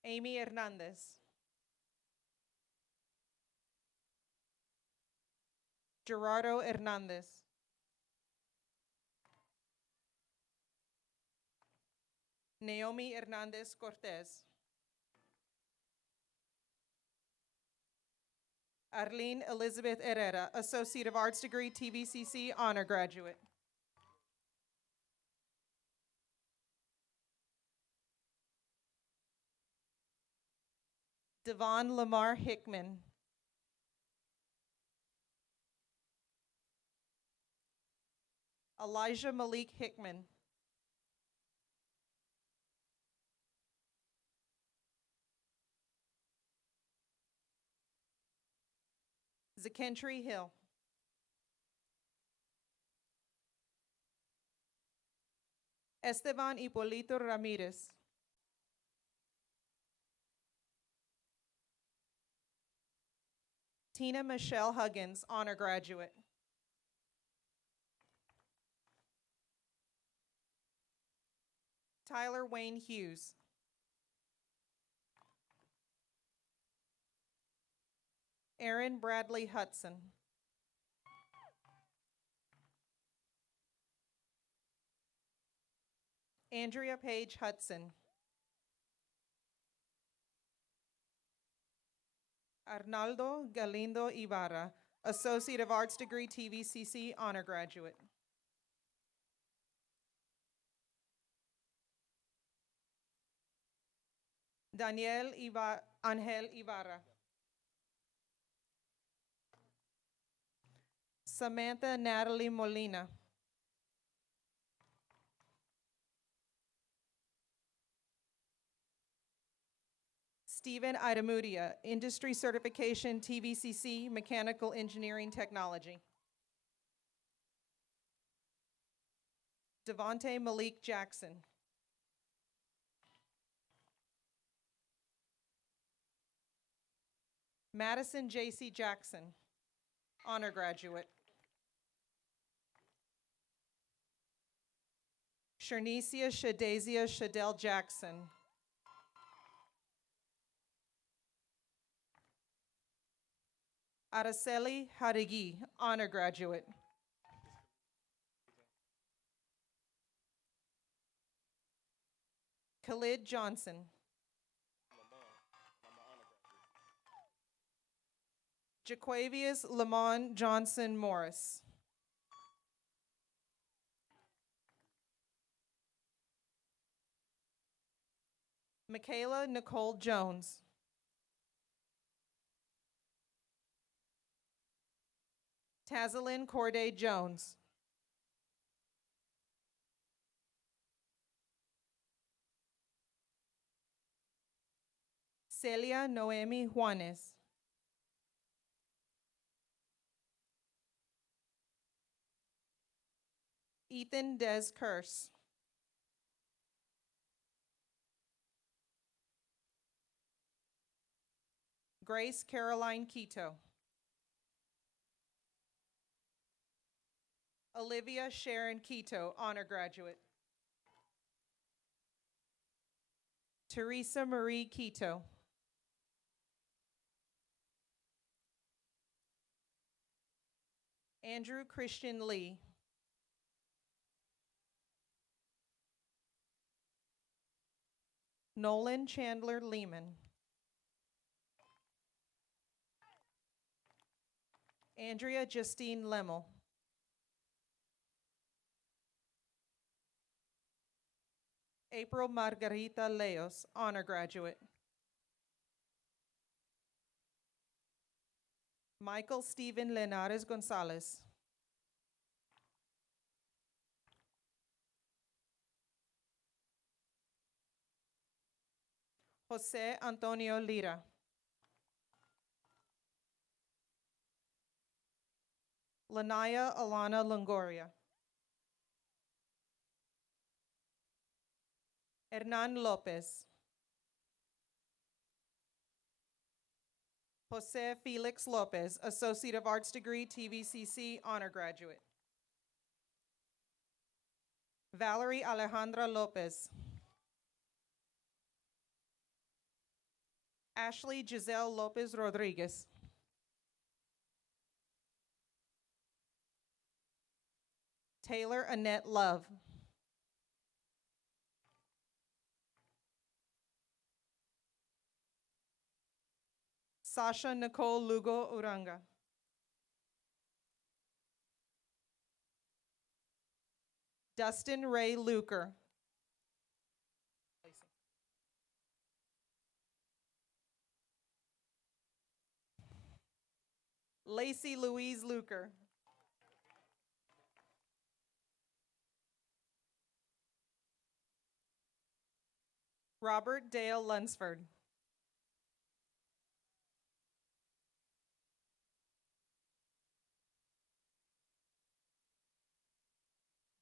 Amy Hernandez. Gerardo Hernandez. Naomi Hernandez Cortez. Arlene Elizabeth Herrera, Associate of Arts degree, TVCC, honor graduate. Devon Lamar Hickman. Elijah Malik Hickman. Zakentry Hill. Esteban Hipolito Ramirez. Tina Michelle Huggins, honor graduate. Tyler Wayne Hughes. Aaron Bradley Hudson. Andrea Page Hudson. Arnaldo Galindo Ibarra, Associate of Arts degree, TVCC, honor graduate. Daniel Angel Ibarra. Samantha Natalie Molina. Stephen Idamudia, Industry Certification, TVCC, Mechanical Engineering Technology. Devontae Malik Jackson. Madison J.C. Jackson, honor graduate. Shernicia Shadazia Shadell Jackson. Araceli Harigi, honor graduate. Khalid Johnson. Jaquavius Lamont Johnson Morris. Michaela Nicole Jones. Tazalyn Corday Jones. Celia Noemi Juanes. Ethan Des Curse. Grace Caroline Quito. Olivia Sharon Quito, honor graduate. Teresa Marie Quito. Andrew Christian Lee. Nolan Chandler Lehman. Andrea Justine Lemmel. April Margarita Leos, honor graduate. Michael Stephen Lenares Gonzalez. Jose Antonio Lira. Lanaya Alana Longoria. Hernan Lopez. Jose Felix Lopez, Associate of Arts degree, TVCC, honor graduate. Valerie Alejandra Lopez. Ashley Giselle Lopez Rodriguez. Taylor Annette Love. Sasha Nicole Lugo Uranga. Dustin Ray Luker. Lacey Louise Luker. Robert Dale Lunsford.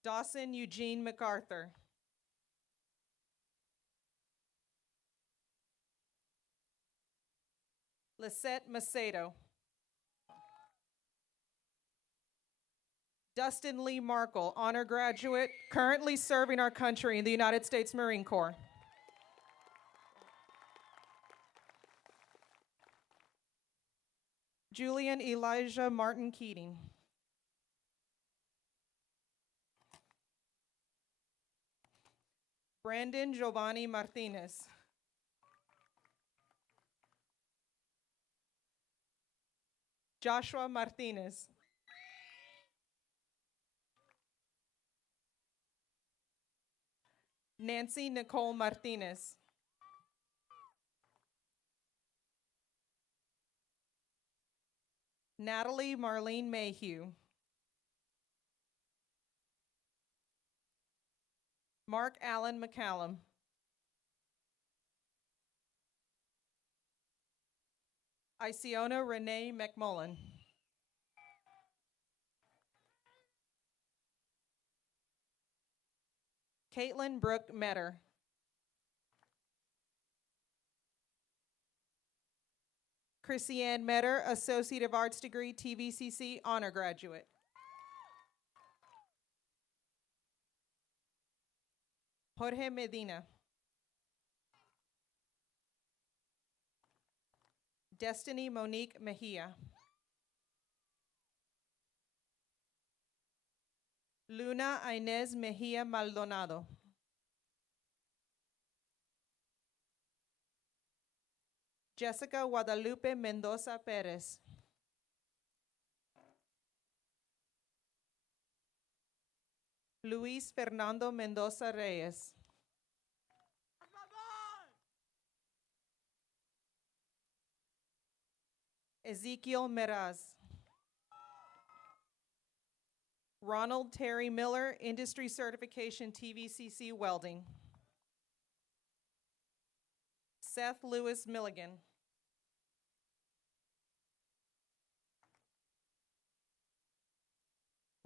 Dawson Eugene MacArthur. Lisette Macedo. Dustin Lee Markle, honor graduate, currently serving our country in the United States Marine Corps. Julian Elijah Martin Keating. Brandon Giovanni Martinez. Joshua Martinez. Nancy Nicole Martinez. Natalie Marlene Mayhew. Mark Allen McCallum. Isiona Renee McMullen. Caitlin Brooke Metter. Chrissy Ann Metter, Associate of Arts degree, TVCC, honor graduate. Jorge Medina. Destiny Monique Mejia. Luna Inez Mejia Maldonado. Jessica Guadalupe Mendoza Perez. Luis Fernando Mendoza Reyes. Ezekiel Meraz. Ronald Terry Miller, Industry Certification, TVCC Welding. Seth Lewis Milligan.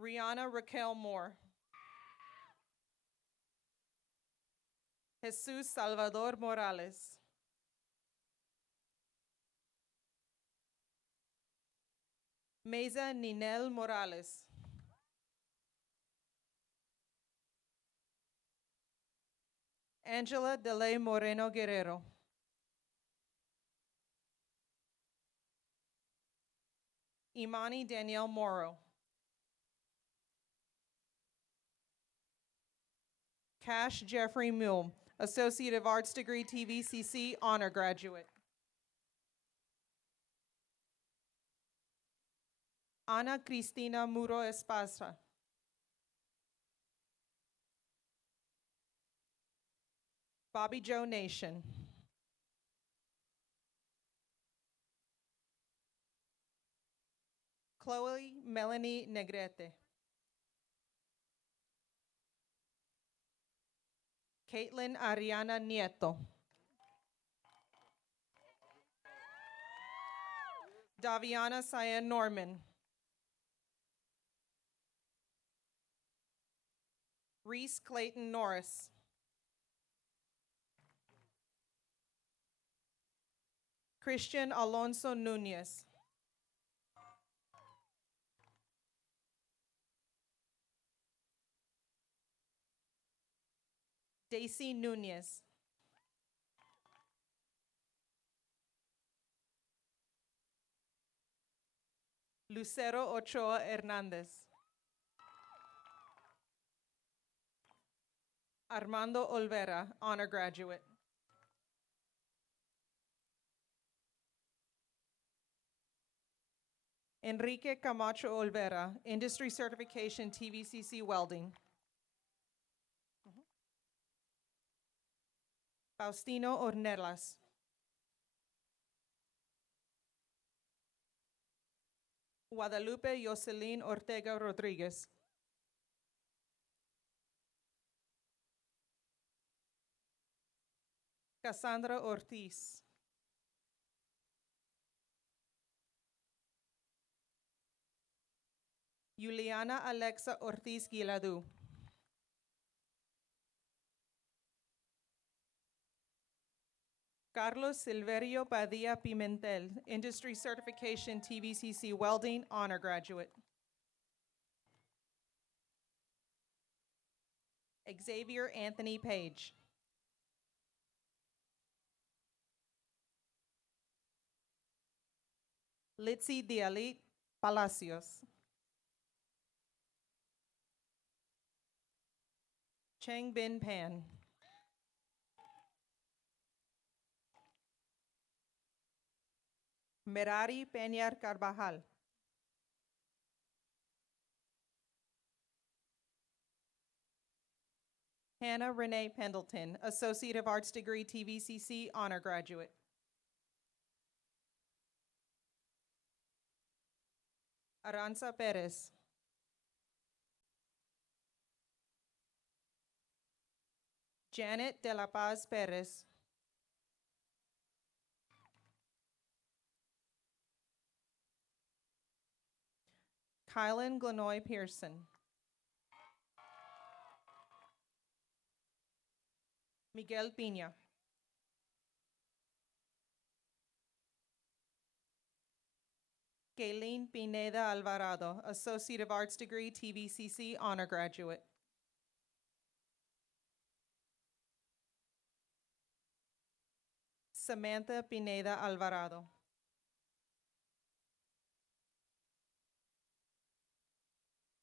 Rihanna Raquel Moore. Jesus Salvador Morales. Mesa Ninel Morales. Angela Delay Moreno Guerrero. Imani Danielle Morrow. Cash Jeffrey Mule, Associate of Arts degree, TVCC, honor graduate. Ana Cristina Muro Espasa. Bobby Joe Nation. Chloe Melanie Negrete. Caitlin Ariana Nieto. Daviana Cyan Norman. Reese Clayton Norris. Christian Alonso Nunez. Daisy Nunez. Lucero Ochoa Hernandez. Armando Olvera, honor graduate. Enrique Camacho Olvera, Industry Certification, TVCC Welding. Faustino Ornelas. Guadalupe Jocelyn Ortega Rodriguez. Cassandra Ortiz. Juliana Alexa Ortiz Guiladu. Carlos Silverio Padilla Pimentel, Industry Certification, TVCC Welding, honor graduate. Xavier Anthony Page. Litzy Dialit Palacios. Cheng Bin Pan. Merari Peñar Carvajal. Hannah Renee Pendleton, Associate of Arts degree, TVCC, honor graduate. Aranza Perez. Janet De La Paz Perez. Kylan Glenoy Pearson. Miguel Pina. Gayleen Pineda Alvarado, Associate of Arts degree, TVCC, honor graduate. Samantha Pineda Alvarado.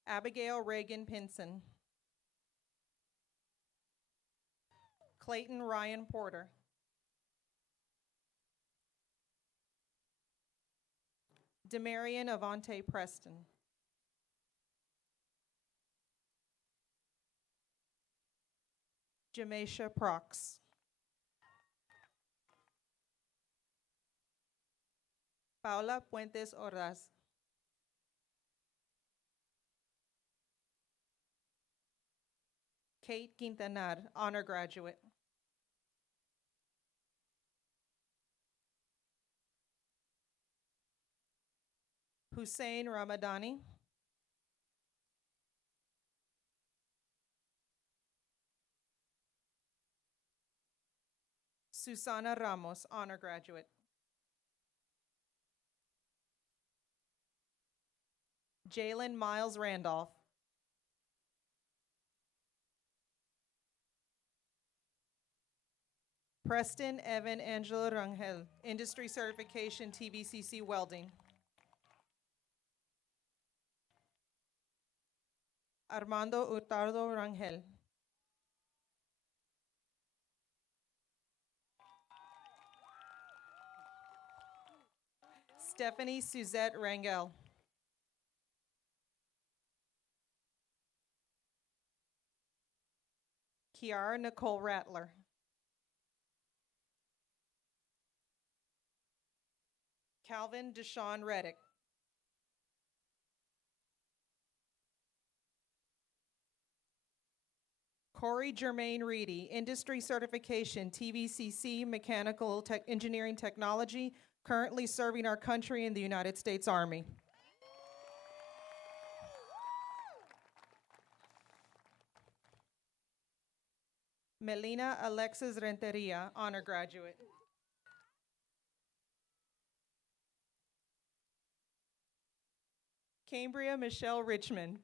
Abigail Reagan Pinson. Clayton Ryan Porter. Demarion Avante Preston. Jameisha Prox. Paula Puentes Ordaz. Kate Quintanar, honor graduate. Hussein Ramadani. Susana Ramos, honor graduate. Jalen Miles Randolph. Preston Evan Angelo Rangel, industry certification, TVCC welding. Armando Hurtado Rangel. Stephanie Suzette Rangel. Kiara Nicole Rattler. Calvin Deshaun Reddick. Corey Germain Reedy, industry certification, TVCC, mechanical engineering technology, currently serving our country in the United States Army. Melina Alexis Renteria, honor graduate. Cambria Michelle Richmond.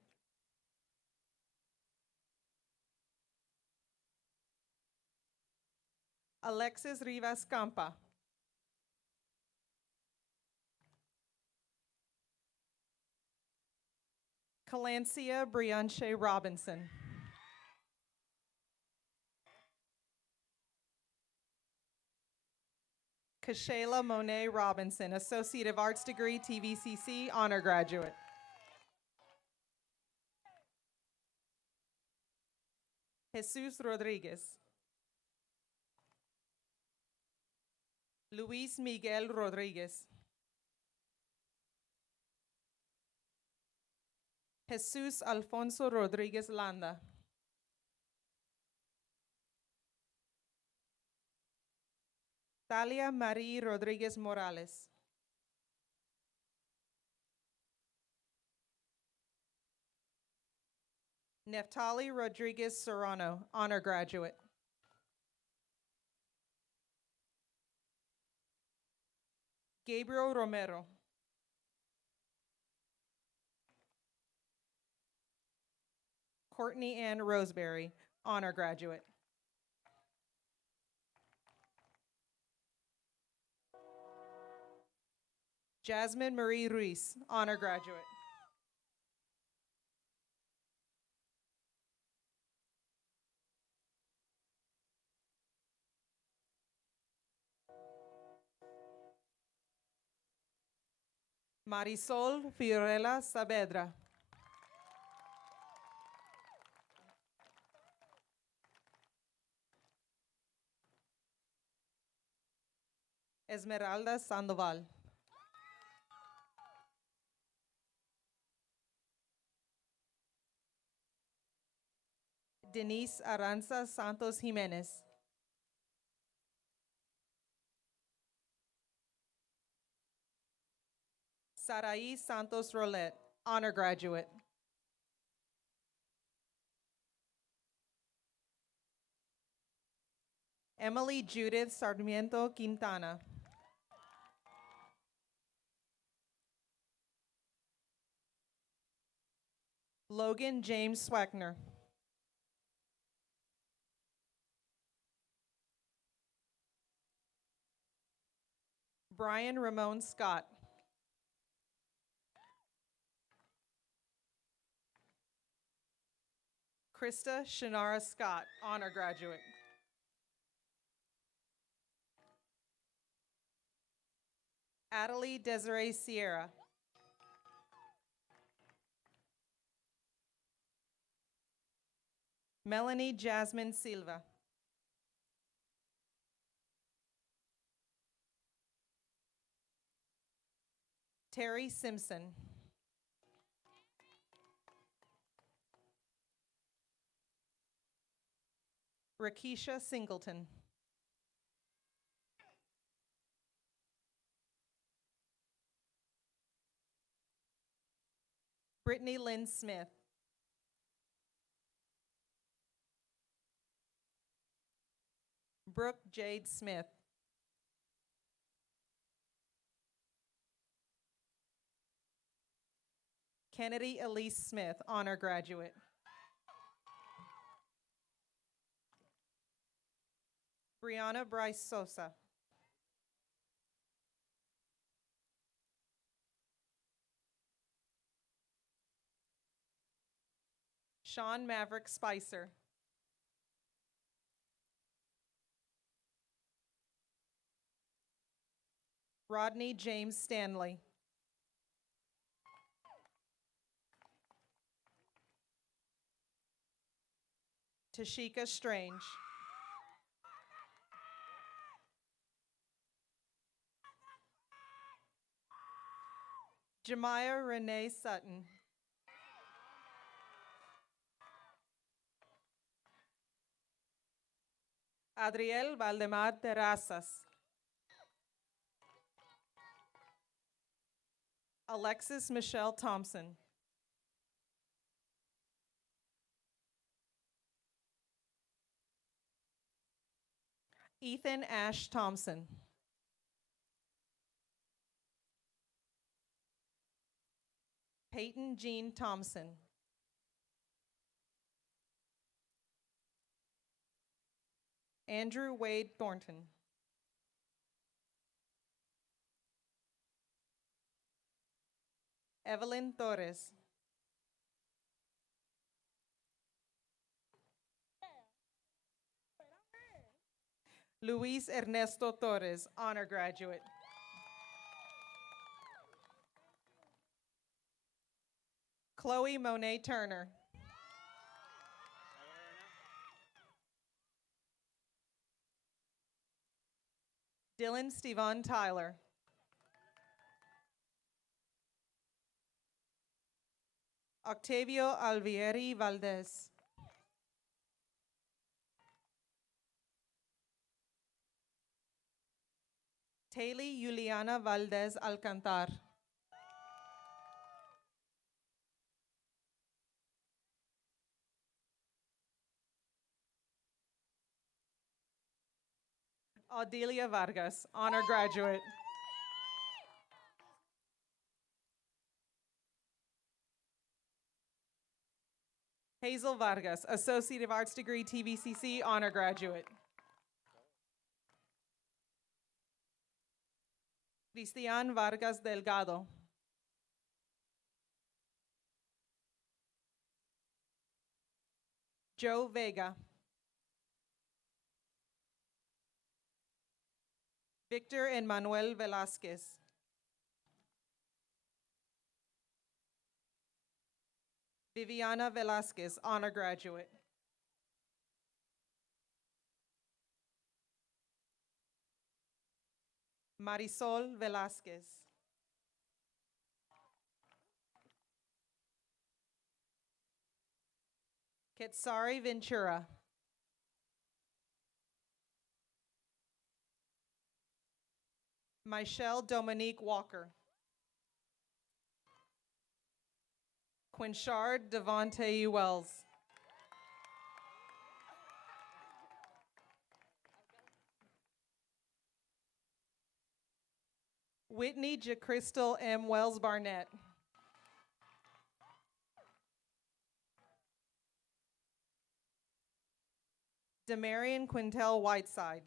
Alexis Rivas Campa. Calancia Brianche Robinson. Kashayla Monet Robinson, Associate of Arts degree, TVCC, honor graduate. Jesus Rodriguez. Luis Miguel Rodriguez. Jesus Alfonso Rodriguez Landa. Talia Marie Rodriguez Morales. Neftali Rodriguez Serrano, honor graduate. Gabriel Romero. Courtney Ann Roseberry, honor graduate. Jasmine Marie Ruiz, honor graduate. Marisol Fiorella Saavedra. Esmeralda Sandoval. Denise Aranza Santos Jimenez. Saraí Santos Rolet, honor graduate. Emily Judith Sarmiento Quintana. Logan James Swagner. Brian Ramon Scott. Krista Shanara Scott, honor graduate. Adelie Desiree Sierra. Melanie Jasmine Silva. Terry Simpson. Rakisha Singleton. Brittany Lynn Smith. Brooke Jade Smith. Kennedy Elise Smith, honor graduate. Brianna Bryce Sosa. Sean Maverick Spicer. Rodney James Stanley. Tashika Strange. Jemiah Renee Sutton. Adriel Valdemar Terrazas. Alexis Michelle Thompson. Ethan Ash Thompson. Peyton Jean Thompson. Andrew Wade Thornton. Evelyn Torres. Luis Ernesto Torres, honor graduate. Chloe Monet Turner. Dylan Stevon Tyler. Octavio Alvieri Valdez. Taylor Juliana Valdez Alcantar. Audelia Vargas, honor graduate. Hazel Vargas, Associate of Arts degree, TVCC, honor graduate. Cristian Vargas Delgado. Joe Vega. Victor Emmanuel Velasquez. Viviana Velasquez, honor graduate. Marisol Velasquez. Ketsari Ventura. Michelle Dominique Walker. Quinchard Devontae Wells. Whitney JaCrystal M. Wells Barnett. Demarion Quintel Whiteside.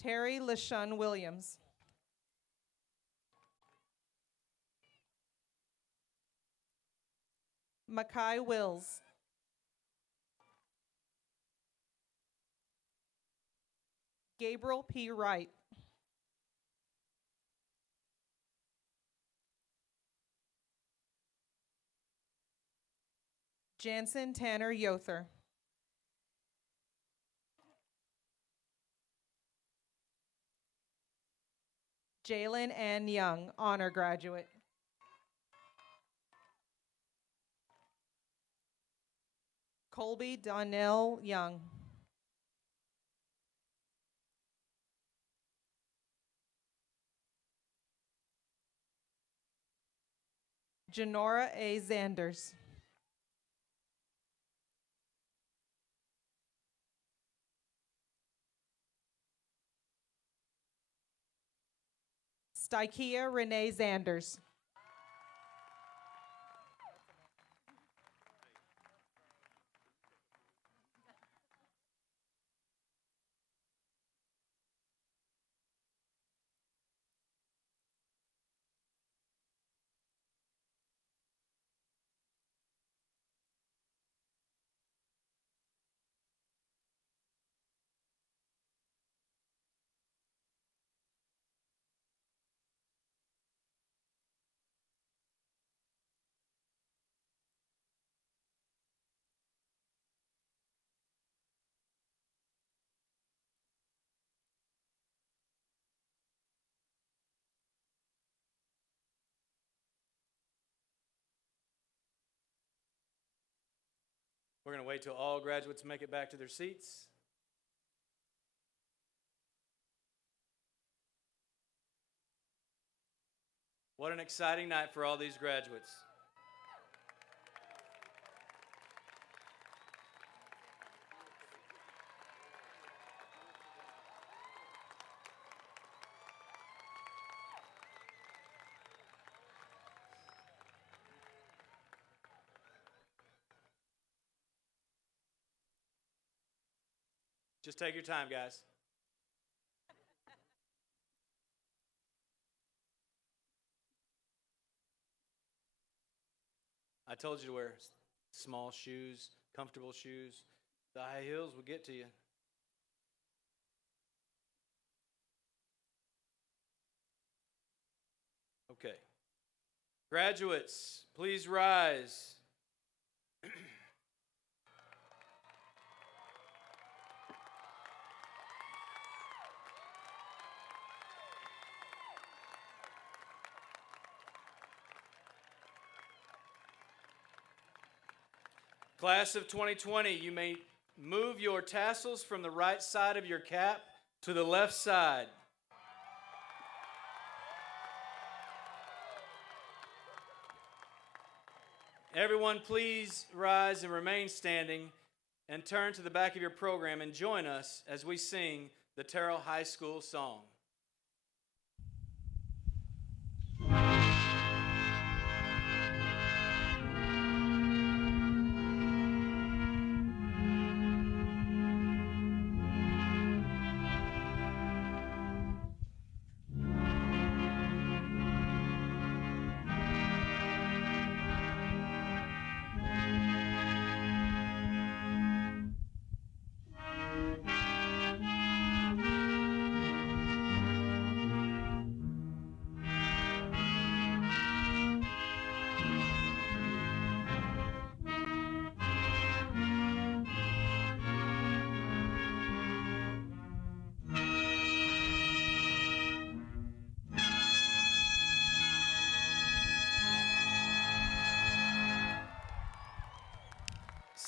Terry LaShun Williams. Makai Wills. Gabriel P. Wright. Jansen Tanner Yother. Jalen Ann Young, honor graduate. Colby Donnell Young. Janora A. Zanders. Stykia Renee Zanders. We're going to wait till all graduates make it back to their seats. What an exciting night for all these graduates. Just take your time, guys. I told you to wear small shoes, comfortable shoes. The high heels will get to you. Okay. Graduates, please rise. Class of 2020, you may move your tassels from the right side of your cap to the left side. Everyone, please rise and remain standing and turn to the back of your program and join us as we sing the Terrell High School song.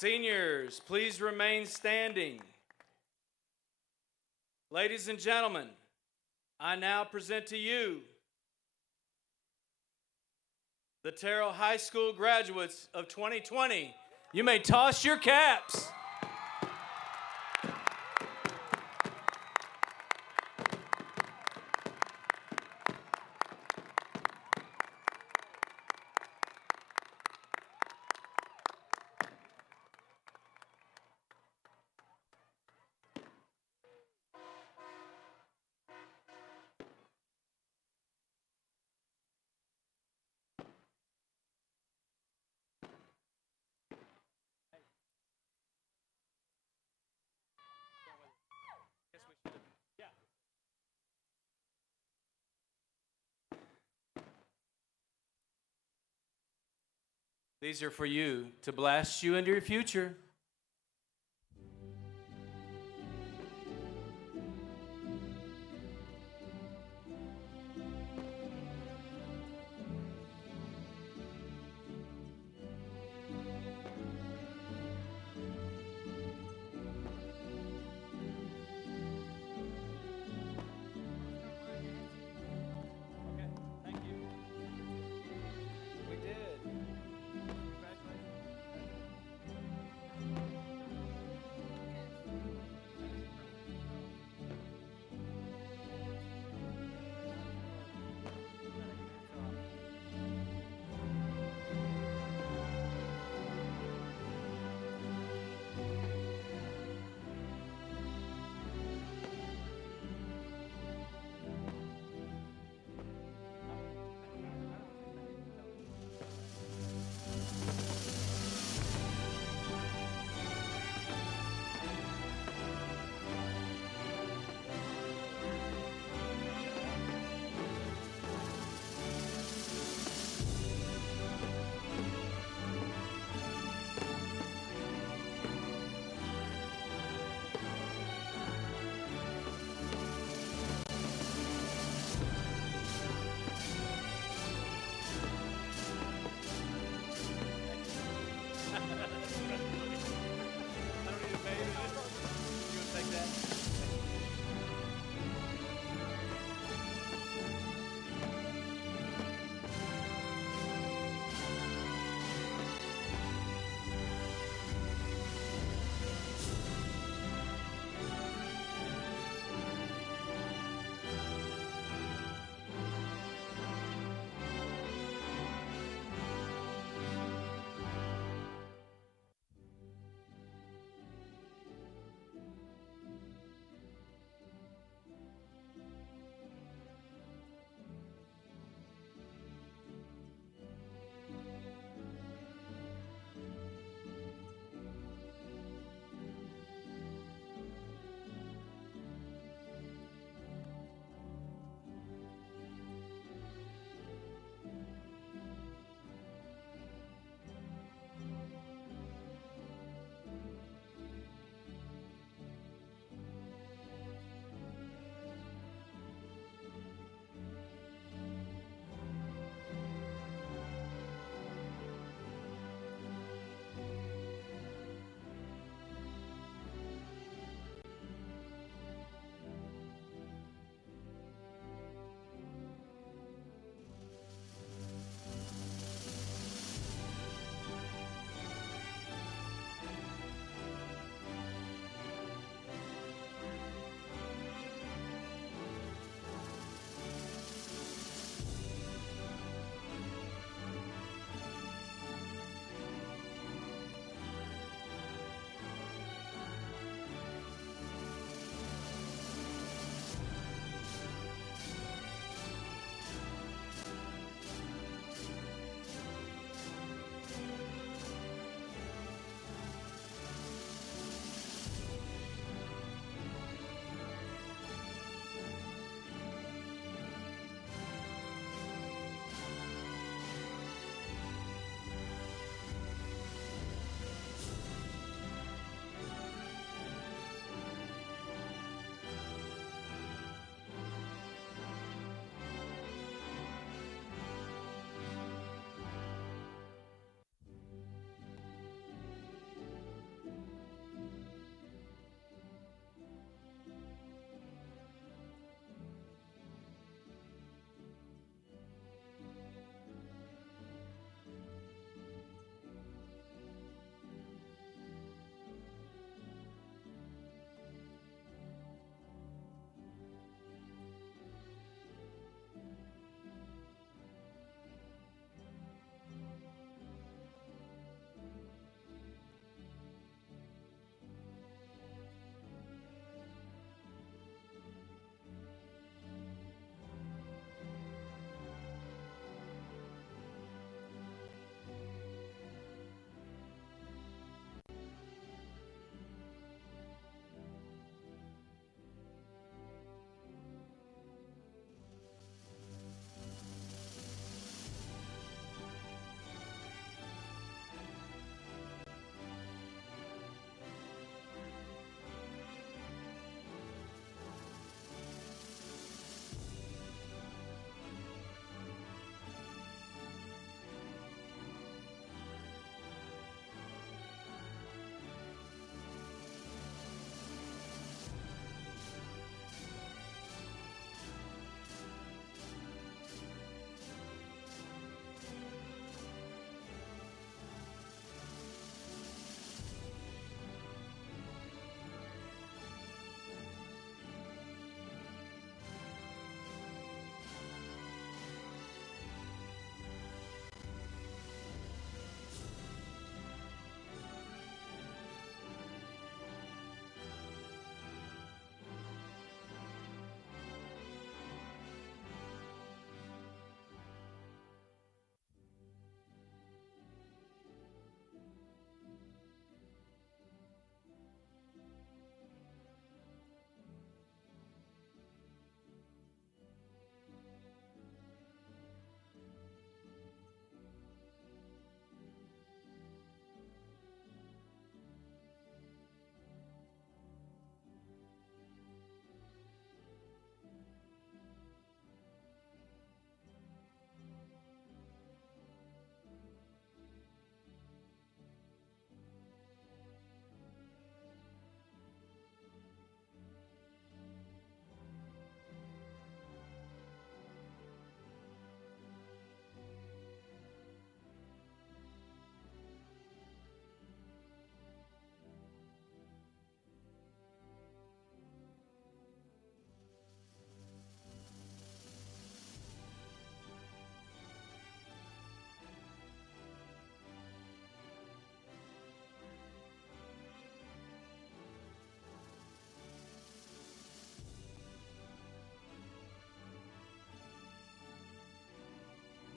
Seniors, please remain standing. Ladies and gentlemen, I now present to you the Terrell High School graduates of 2020. You may toss your caps. These are for you to blast you into your future.